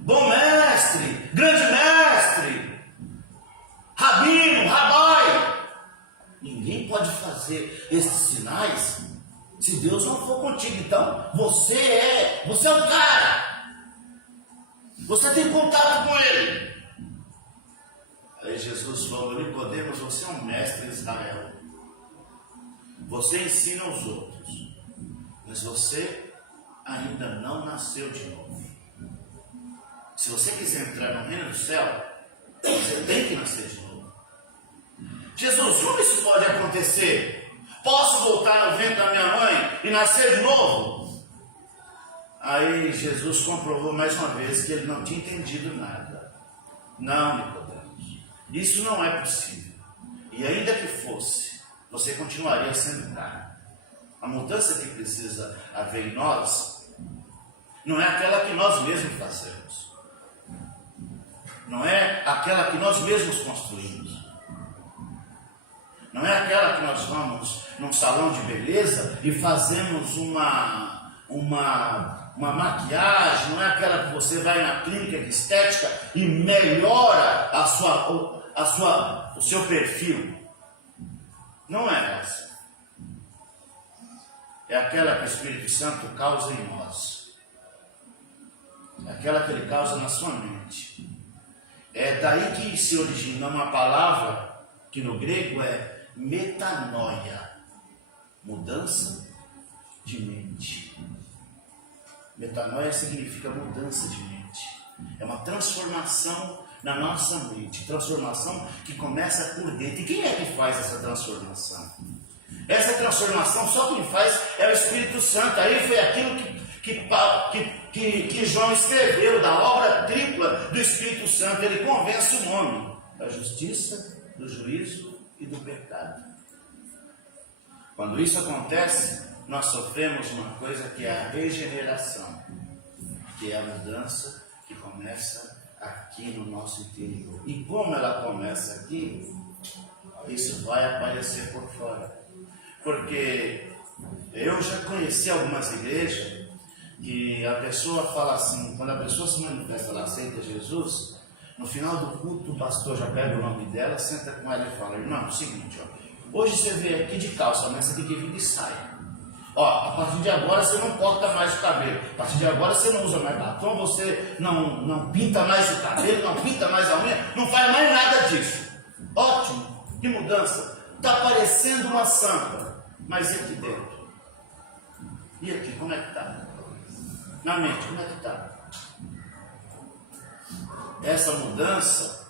Bom mestre, grande mestre, rabino, rabai. Ninguém pode fazer esses sinais se Deus não for contigo. Então, você é o cara. Você tem contato com ele. Aí Jesus falou: Nicodemos, você é um mestre em Israel. Você ensina os outros, mas você ainda não nasceu de novo. Se você quiser entrar no reino do céu, você tem que nascer de novo. Jesus, como isso pode acontecer? Posso voltar no ventre da minha mãe e nascer de novo? Aí Jesus comprovou mais uma vez que ele não tinha entendido nada. Não, Nicodemos, isso não é possível. E ainda que fosse, você continuaria sendo carne. A mudança que precisa haver em nós não é aquela que nós mesmos fazemos. Não é aquela que nós mesmos construímos. Não é aquela que nós vamos num salão de beleza e fazemos uma maquiagem. Não é aquela que você vai na clínica de estética e melhora o seu perfil. Não é essa. É aquela que o Espírito Santo causa em nós. É aquela que ele causa na sua mente. É daí que se origina uma palavra que no grego é metanoia, mudança de mente. Metanoia significa mudança de mente. É uma transformação na nossa mente, transformação que começa por dentro. E quem é que faz essa transformação? Essa transformação só quem faz é o Espírito Santo. Aí foi aquilo que João escreveu, da obra tripla do Espírito Santo. Ele convence o homem da justiça, do juízo e do pecado. Quando isso acontece, nós sofremos uma coisa que é a regeneração, que é a mudança que começa aqui no nosso interior. E como ela começa aqui, isso vai aparecer por fora. Porque eu já conheci algumas igrejas que a pessoa fala assim, quando a pessoa se manifesta, ela aceita Jesus, no final do culto o pastor já pega o nome dela, senta com ela e fala: irmão, é o seguinte, hoje você veio aqui de calça, mas você tem que vir de saia. A partir de agora você não corta mais o cabelo, a partir de agora você não usa mais batom, você não pinta mais o cabelo, não pinta mais a unha, não faz mais nada disso. Ótimo, que mudança, está parecendo uma santa, mas e aqui dentro? E aqui, como é que está? Na mente, como é que está? Essa mudança,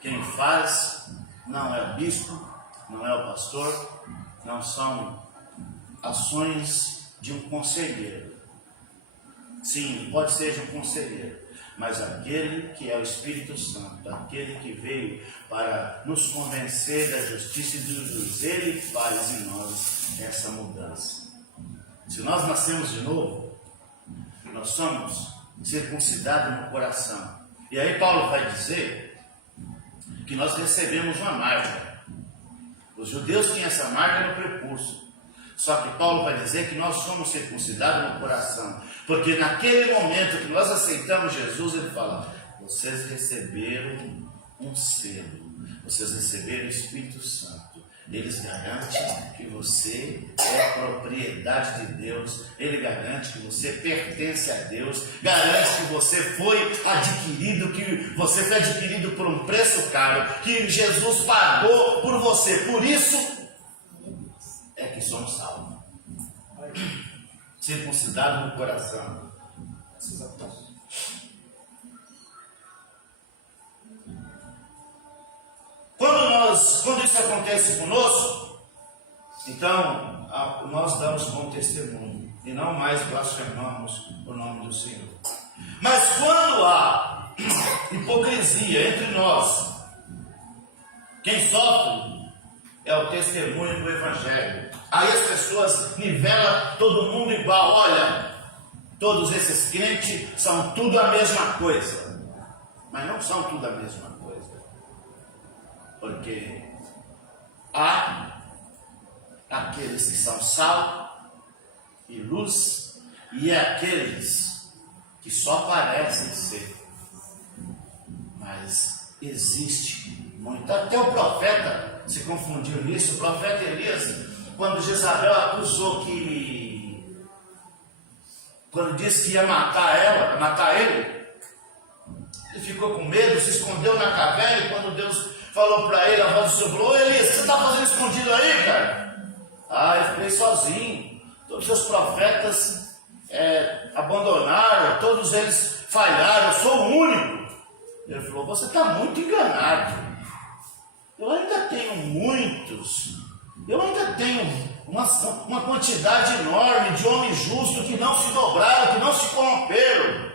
quem faz não é o bispo, não é o pastor, não são ações de um conselheiro. Sim, pode ser de um conselheiro, mas aquele que é o Espírito Santo, aquele que veio para nos convencer da justiça e do juízo, ele faz em nós essa mudança. Se nós nascemos de novo, nós somos circuncidados no coração. E aí Paulo vai dizer que nós recebemos uma marca. Os judeus têm essa marca no prepúcio. Só que Paulo vai dizer que nós somos circuncidados no coração. Porque naquele momento que nós aceitamos Jesus, ele fala: vocês receberam um selo, vocês receberam o Espírito Santo. Eles garantem que você é propriedade de Deus. Ele garante que você pertence a Deus. Garante que você foi adquirido, por um preço caro, que Jesus pagou por você. Por isso é que somos salvos. Circuncidado no coração. Quando isso acontece conosco, então nós damos bom testemunho e não mais blasfemamos o nome do Senhor. Mas quando há hipocrisia entre nós, quem sofre é o testemunho do Evangelho. Aí as pessoas nivelam todo mundo igual. Olha, todos esses crentes são tudo a mesma coisa. Mas não são tudo a mesma coisa. Porque há aqueles que são sal e luz, e aqueles que só parecem ser. Mas existe muito. Até o profeta se confundiu nisso. O profeta Elias, quando Jezabel acusou quando disse que ia matar ele ficou com medo, se escondeu na caverna, e quando Deus falou para ele, a voz do Senhor falou: Elias, o que você está fazendo escondido aí, cara? Eu fiquei sozinho. Todos os seus profetas abandonaram, todos eles falharam, eu sou o único. Ele falou: você está muito enganado. Eu ainda tenho muitos. Eu ainda tenho uma quantidade enorme de homens justos que não se dobraram, que não se corromperam.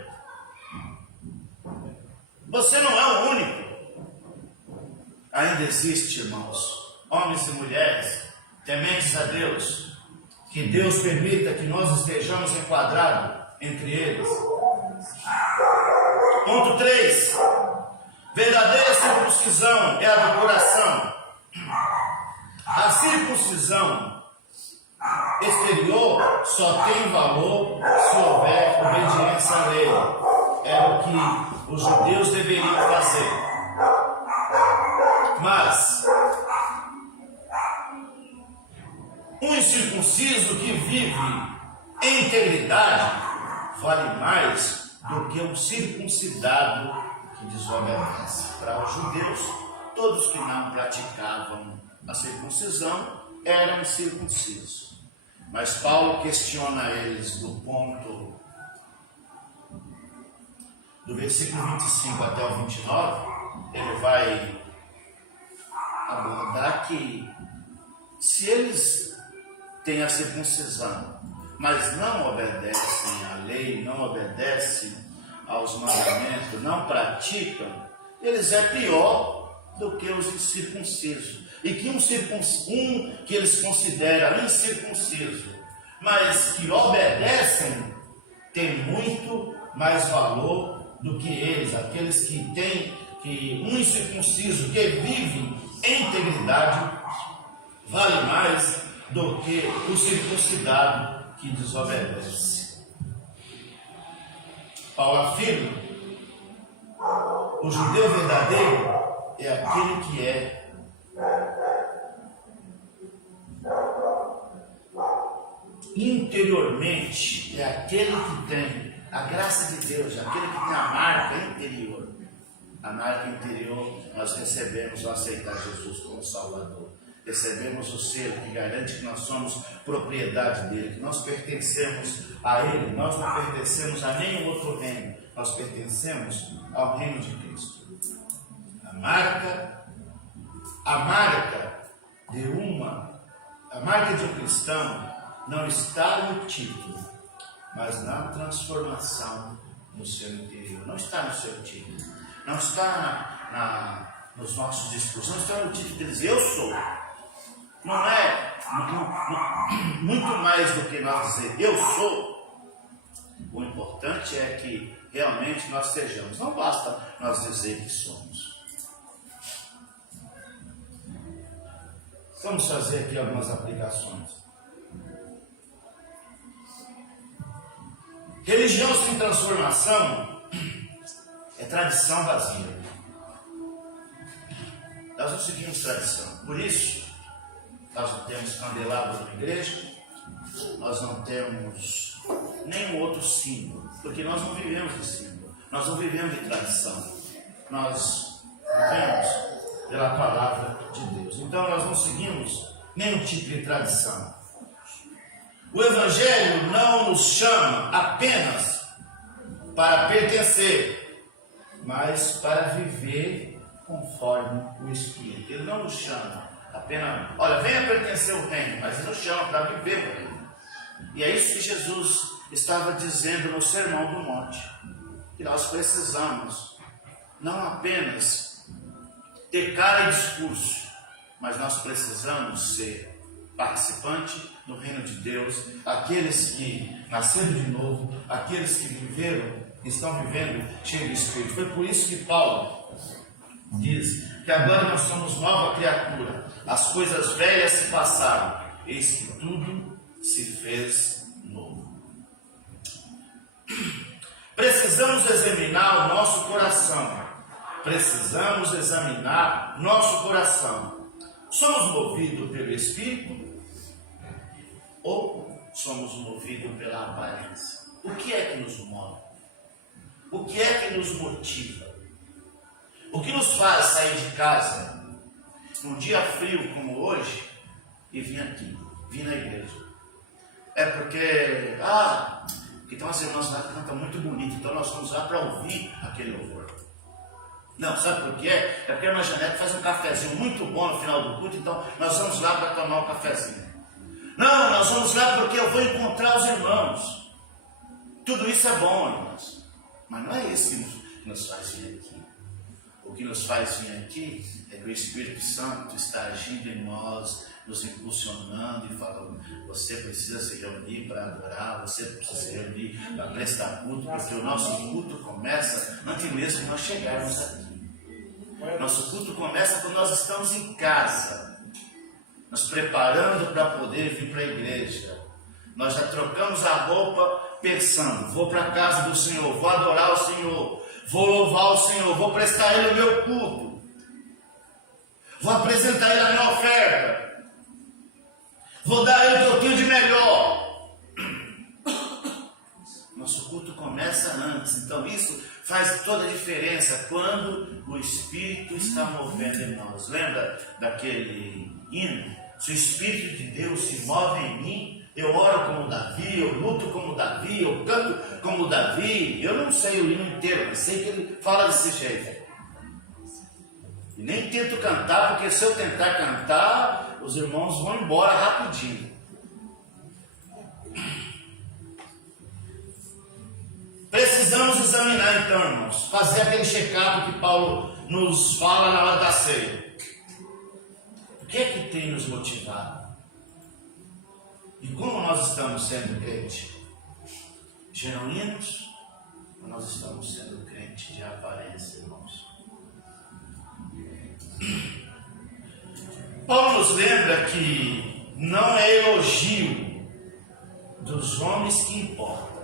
Você não é o único. Ainda existe, irmãos, homens e mulheres tementes a Deus, que Deus permita que nós estejamos enquadrados entre eles. Ponto 3. Verdadeira circuncisão é a do coração. A circuncisão exterior só tem valor se houver obediência à lei. Era o que os judeus deveriam fazer. Mas um incircunciso que vive em integridade vale mais do que um circuncidado que desobedece. Para os judeus, todos que não praticavam a circuncisão eram circuncisos. Mas Paulo questiona eles do ponto do versículo 25 até o 29. Ele vai abordar que se eles têm a circuncisão, mas não obedecem à lei, não obedecem aos mandamentos, não praticam, eles é pior do que os incircuncisos. E que um que eles consideram incircunciso, mas que obedecem, tem muito mais valor do que eles, aqueles que têm, que um incircunciso que vive em integridade vale mais do que o circuncidado que desobedece. Paulo afirma: o judeu verdadeiro é aquele que é interiormente, é aquele que tem a graça de Deus, aquele que tem a marca interior. A marca interior nós recebemos ao aceitar Jesus como Salvador. Recebemos o selo que garante que nós somos propriedade dele, que nós pertencemos a ele, nós não pertencemos a nenhum outro reino, nós pertencemos ao reino de Cristo. A marca de um cristão não está no título, mas na transformação no seu interior. Não está no seu título, não está nos nossos discursos, não está no título de dizer eu sou. Não é muito mais do que nós dizer eu sou. O importante é que realmente nós sejamos. Não basta nós dizer que somos. Vamos fazer aqui algumas aplicações. Religião sem transformação é tradição vazia. Nós não seguimos tradição. Por isso, nós não temos candelabro na igreja, nós não temos nenhum outro símbolo, porque nós não vivemos de símbolo, nós não vivemos de tradição, nós vivemos pela palavra de Deus. Então nós não seguimos nenhum tipo de tradição. O Evangelho não nos chama apenas para pertencer, mas para viver conforme o Espírito. Ele não nos chama apenas, olha, venha pertencer ao reino, mas ele nos chama para viver o reino. E é isso que Jesus estava dizendo no Sermão do Monte, que nós precisamos não apenas ter cara e discurso, mas nós precisamos ser participante do reino de Deus, aqueles que nasceram de novo, aqueles que viveram, estão vivendo cheio de Espírito. Foi por isso que Paulo diz que agora nós somos nova criatura, as coisas velhas se passaram, eis que tudo se fez novo. Precisamos examinar o nosso coração. Precisamos examinar nosso coração. Somos movidos pelo Espírito ou somos movidos pela aparência? O que é que nos move? O que é que nos motiva? O que nos faz sair de casa num dia frio como hoje e vir aqui, vir na igreja? É porque, tem umas irmãs lá que cantam muito bonito, então nós vamos lá para ouvir aquele louvor. Não, sabe por quê? É porque a irmã Janete faz um cafezinho muito bom no final do culto, então nós vamos lá para tomar um cafezinho. Não, nós vamos lá porque eu vou encontrar os irmãos. Tudo isso é bom, irmãos, mas não é isso que nos faz vir aqui. O que nos faz vir aqui é que o Espírito Santo está agindo em nós, nos impulsionando e falando: você precisa se reunir para adorar, você precisa se reunir para prestar culto, porque o nosso culto começa antes mesmo de nós chegarmos aqui. Nosso culto começa quando nós estamos em casa, nos preparando para poder vir para a igreja. Nós já trocamos a roupa pensando: vou para a casa do Senhor, vou adorar o Senhor, vou louvar o Senhor, vou prestar a Ele o meu culto, vou apresentar a Ele a minha oferta, vou dar a Ele o que eu tenho de melhor. Nosso culto começa antes, então isso faz toda a diferença quando o Espírito está movendo em nós. Lembra daquele hino? Se o Espírito de Deus se move em mim, eu oro como Davi, eu luto como Davi, eu canto como Davi. Eu não sei o hino inteiro, mas sei que ele fala desse jeito. E nem tento cantar, porque se eu tentar cantar, os irmãos vão embora rapidinho. Precisamos examinar então, irmãos, fazer aquele check-up que Paulo nos fala na hora da ceia. O que é que tem nos motivado? E como nós estamos sendo crentes? Genuínos? Ou nós estamos sendo crentes de aparência, irmãos? Paulo nos lembra que não é elogio dos homens que importam.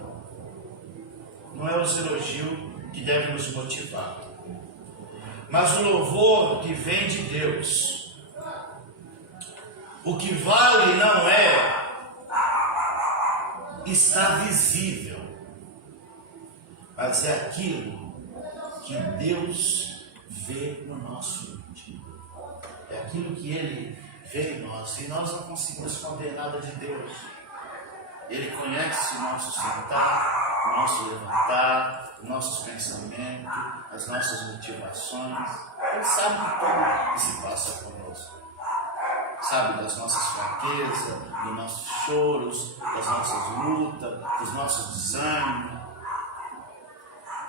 Não é os elogios que devem nos motivar, mas o louvor que vem de Deus. O que vale não é estar visível, mas é aquilo que Deus vê no nosso íntimo. É aquilo que Ele vê em nós, e nós não conseguimos esconder nada de Deus. Ele conhece o nosso sentar, o nosso levantar, os nossos pensamentos, as nossas motivações. Ele sabe de tudo que se passa conosco. Sabe das nossas fraquezas, dos nossos choros, das nossas lutas, dos nossos desânimos.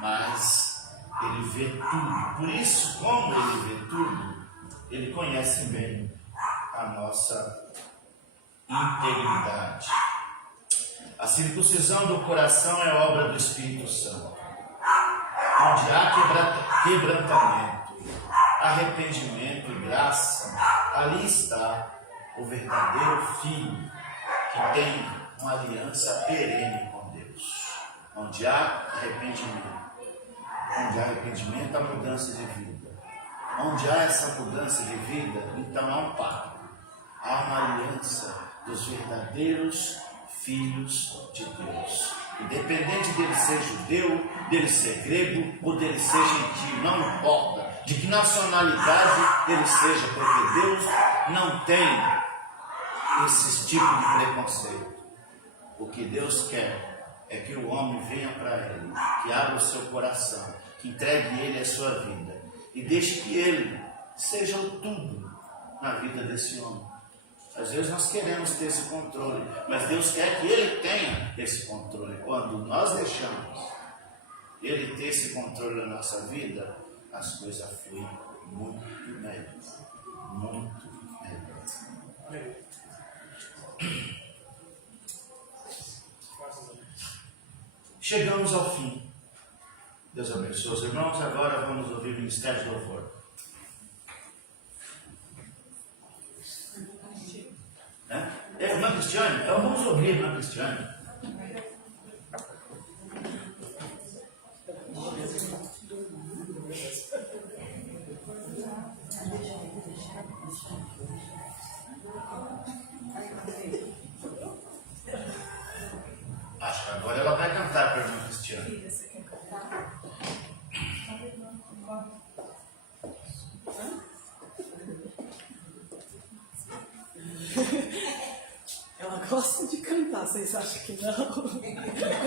Mas Ele vê tudo. Por isso, como Ele vê tudo, Ele conhece bem a nossa integridade. A circuncisão do coração é obra do Espírito Santo. Onde há quebrantamento, arrependimento e graça, ali está o verdadeiro filho que tem uma aliança perene com Deus. Onde há arrependimento. Onde há arrependimento, há mudança de vida. Onde há essa mudança de vida, então há um pacto. Há uma aliança dos verdadeiros filhos de Deus. Independente dele ser judeu, dele ser grego ou dele ser gentil, não importa de que nacionalidade ele seja, porque Deus não tem esse tipo de preconceito. O que Deus quer é que o homem venha para ele, que abra o seu coração, que entregue ele a sua vida e deixe que ele seja o tudo na vida desse homem. Às vezes nós queremos ter esse controle, mas Deus quer que ele tenha esse controle. Quando nós deixamos ele ter esse controle na nossa vida, as coisas fluem muito melhor. Muito melhor. Chegamos ao fim. Deus abençoe os irmãos. Agora vamos ouvir o ministério de louvor. É a irmã Cristiane? Então vamos ouvir a irmã Cristiane. Acho que agora ela vai cantar para a irmã Cristiane. Ela gosta de cantar, vocês acham que não?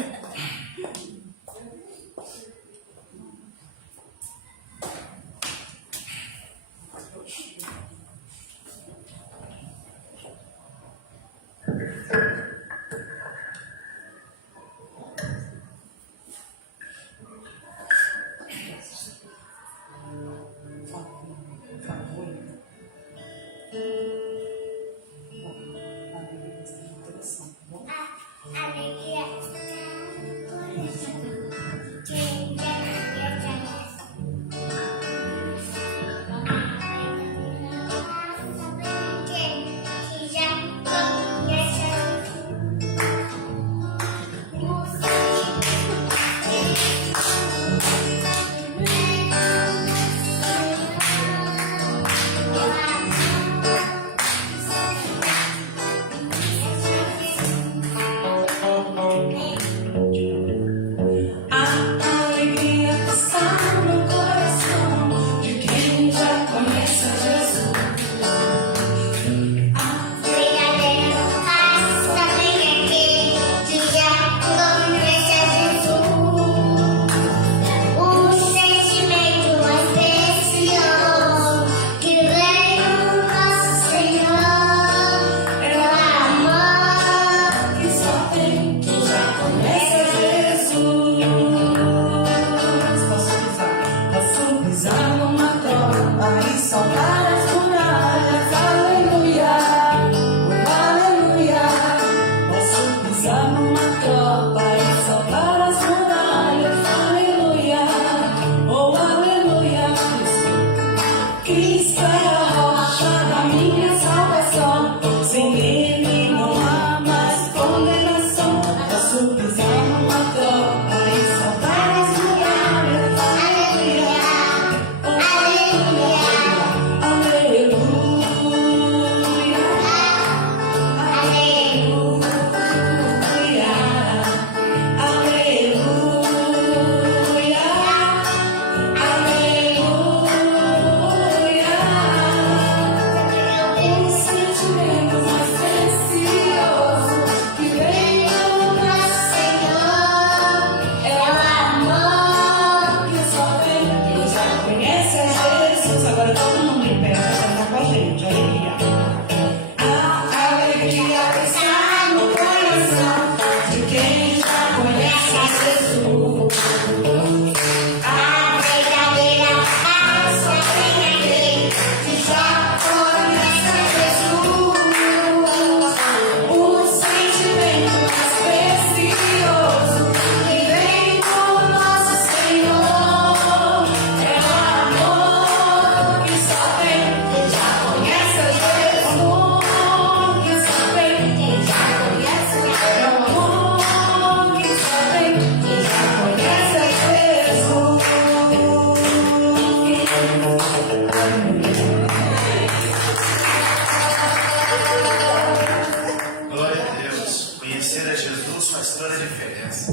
é Jesus faz toda a diferença.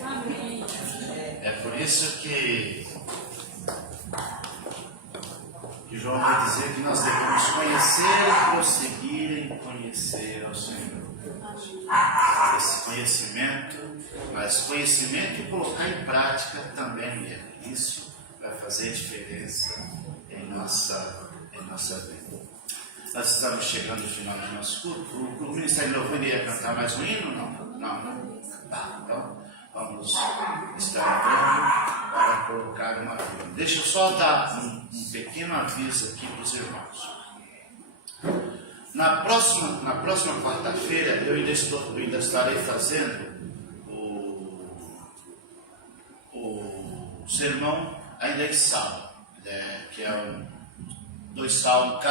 Amém. É por isso que João vai dizer que nós devemos conhecer e prosseguir em conhecer ao Senhor. Esse conhecimento, mas conhecimento e colocar em prática também é. Isso vai fazer diferença em nossa vida. Nós estamos chegando no final do nosso culto. O Ministério de Louvor iria cantar mais um hino? Não. Tá, então vamos estar para colocar uma vida. Deixa eu só dar um pequeno aviso aqui para os irmãos. Na próxima quarta-feira eu ainda estarei fazendo o sermão ainda em salmo, que é dois salmos,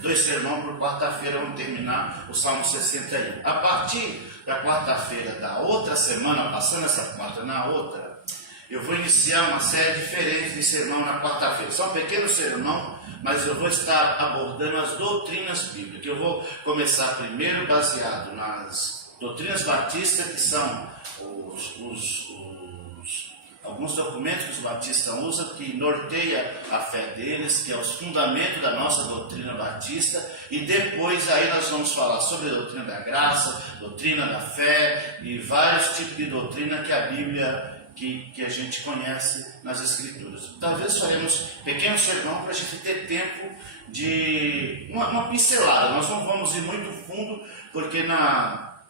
dois sermões por quarta-feira, vamos terminar o Salmo 61. A partir da quarta-feira da outra semana, passando essa quarta na outra, eu vou iniciar uma série diferente de sermão na quarta-feira. Só um pequeno sermão, mas eu vou estar abordando as doutrinas bíblicas. Eu vou começar primeiro baseado nas doutrinas batistas, que são alguns documentos que os batistas usam, que norteia a fé deles, que é os fundamentos da nossa doutrina batista, e depois aí nós vamos falar sobre a doutrina da graça, doutrina da fé e vários tipos de doutrina que a Bíblia que a gente conhece nas Escrituras. Talvez faremos pequeno sermão para a gente ter tempo de uma pincelada. Nós não vamos ir muito fundo, porque na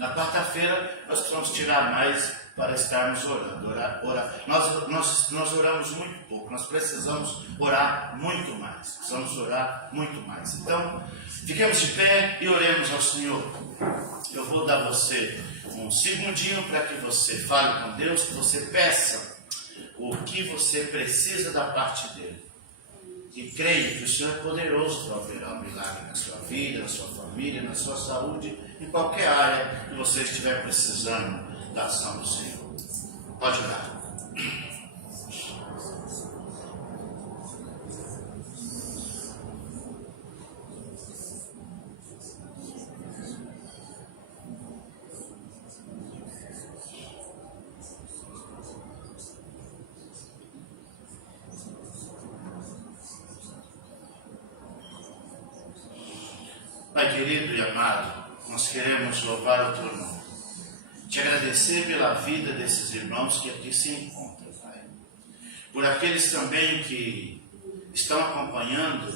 quarta-feira nós precisamos tirar mais para estarmos orando. Nós oramos muito pouco, nós precisamos orar muito mais. Precisamos orar muito mais. Então, fiquemos de pé e oremos ao Senhor. Eu vou dar a você um segundinho para que você fale com Deus, que você peça o que você precisa da parte dele. E creia que o Senhor é poderoso para operar um milagre na sua vida, na sua família, na sua saúde, em qualquer área que você estiver precisando da ação do Senhor. Pode orar. Pai querido e amado, nós queremos louvar o teu nome. Te agradecer pela vida desses irmãos que aqui se encontram, Pai. Por aqueles também que estão acompanhando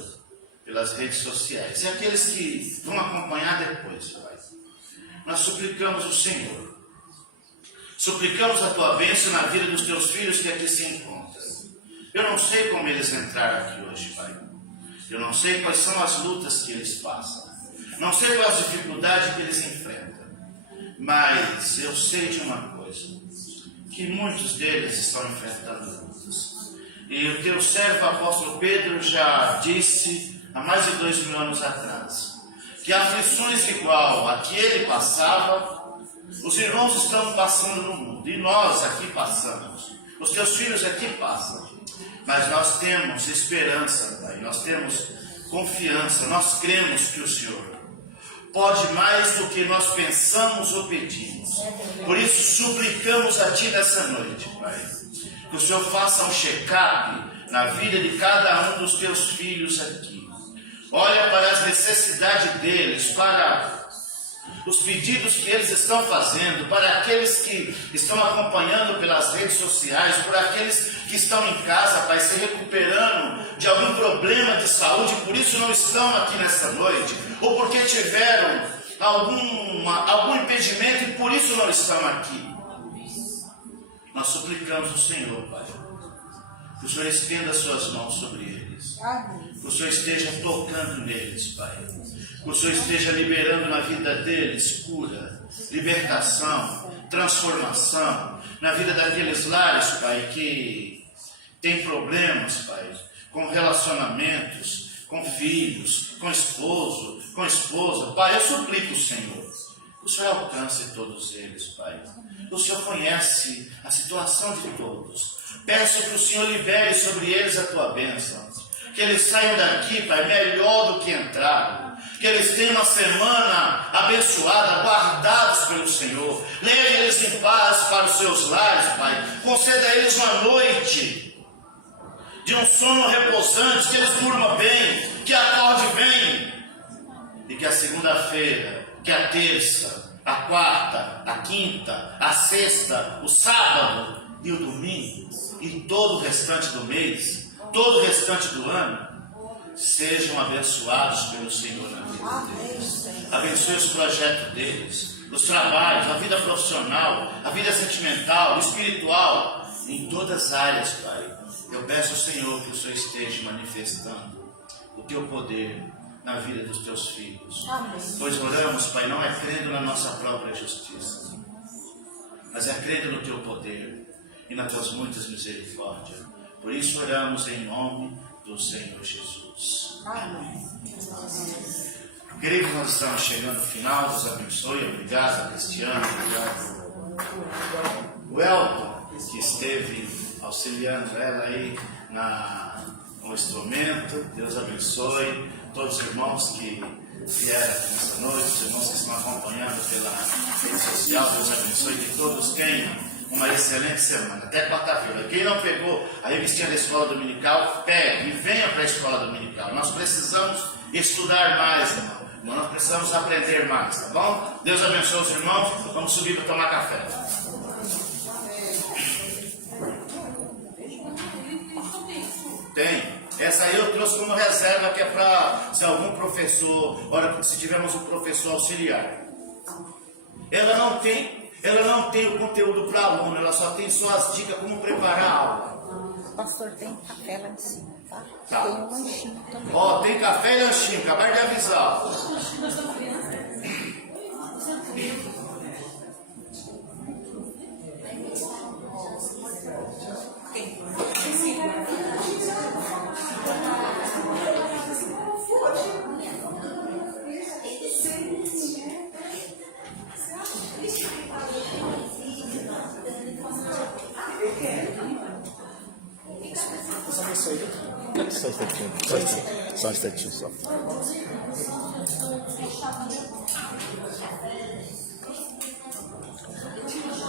pelas redes sociais. E aqueles que vão acompanhar depois, Pai. Nós suplicamos o Senhor. Suplicamos a tua bênção na vida dos teus filhos que aqui se encontram. Eu não sei como eles entraram aqui hoje, Pai. Eu não sei quais são as lutas que eles passam. Não sei quais as dificuldades que eles enfrentam. Mas eu sei de uma coisa, que muitos deles estão enfrentando lutas. E o teu servo apóstolo Pedro já disse há mais de 2000 anos atrás, que aflições igual a que ele passava, os irmãos estão passando no mundo, e nós aqui passamos, os teus filhos aqui passam, mas nós temos esperança, Pai, nós temos confiança, nós cremos que o Senhor pode mais do que nós pensamos ou pedimos. Por isso suplicamos a Ti nessa noite, Pai, que o Senhor faça um check-up na vida de cada um dos Teus filhos aqui. Olha para as necessidades deles, para os pedidos que eles estão fazendo, para aqueles que estão acompanhando pelas redes sociais, por aqueles que estão em casa, Pai, se recuperando de algum problema de saúde, por isso não estão aqui nessa noite, ou porque tiveram algum impedimento e por isso não estão aqui. Nós suplicamos o Senhor, Pai, que o Senhor estenda as suas mãos sobre eles, que o Senhor esteja tocando neles, Pai, que o Senhor esteja liberando na vida deles cura, libertação, transformação, na vida daqueles lares, Pai, que tem problemas, Pai, com relacionamentos, com filhos, com esposo, com esposa. Pai, eu suplico, Senhor, que o Senhor alcance todos eles, Pai. O Senhor conhece a situação de todos. Peço que o Senhor libere sobre eles a tua bênção. Que eles saiam daqui, Pai, melhor do que entraram. Que eles tenham uma semana abençoada, guardados pelo Senhor. Leve eles em paz para os seus lares, Pai. Conceda a eles uma noite de um sono repousante, que eles durmam bem, que acorde bem. E que a segunda-feira, que a terça, a quarta, a quinta, a sexta, o sábado e o domingo, e todo o restante do mês, todo o restante do ano, sejam abençoados pelo Senhor na vida deles. Abençoe os projetos deles, os trabalhos, a vida profissional, a vida sentimental, espiritual, em todas as áreas, Pai. Eu peço ao Senhor que o Senhor esteja manifestando o teu poder na vida dos teus filhos. Pois oramos, Pai, não é crendo na nossa própria justiça, mas é crendo no teu poder e nas tuas muitas misericórdias. Por isso oramos em nome do Senhor Jesus. Amém. Queridos, nós estamos chegando ao final. Deus abençoe. Obrigado, Cristiano. Obrigado, o Elton, que esteve auxiliando ela aí no instrumento. Deus abençoe. Todos os irmãos que vieram aqui nessa noite, os irmãos que estão acompanhando pela rede social, Deus abençoe. Que todos tenham uma excelente semana, até quarta-feira. Quem não pegou a revistinha da escola dominical, pegue e venha para a escola dominical. Nós precisamos estudar mais, irmão. Nós precisamos aprender mais, tá bom? Deus abençoe os irmãos. Vamos subir para tomar café. Tem. Essa aí eu trouxe como reserva, que é para se algum professor, se tivermos um professor auxiliar. Ela não tem o conteúdo para aluno, ela só tem só as dicas como preparar a aula. Pastor, tem café lá em cima, tá? Tá. Tem um lanchinho também. Ó, tem café e lanchinho, acabaram de avisar. Só um instantinho só.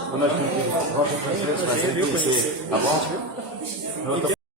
Quando nós vamos fazer, tá bom?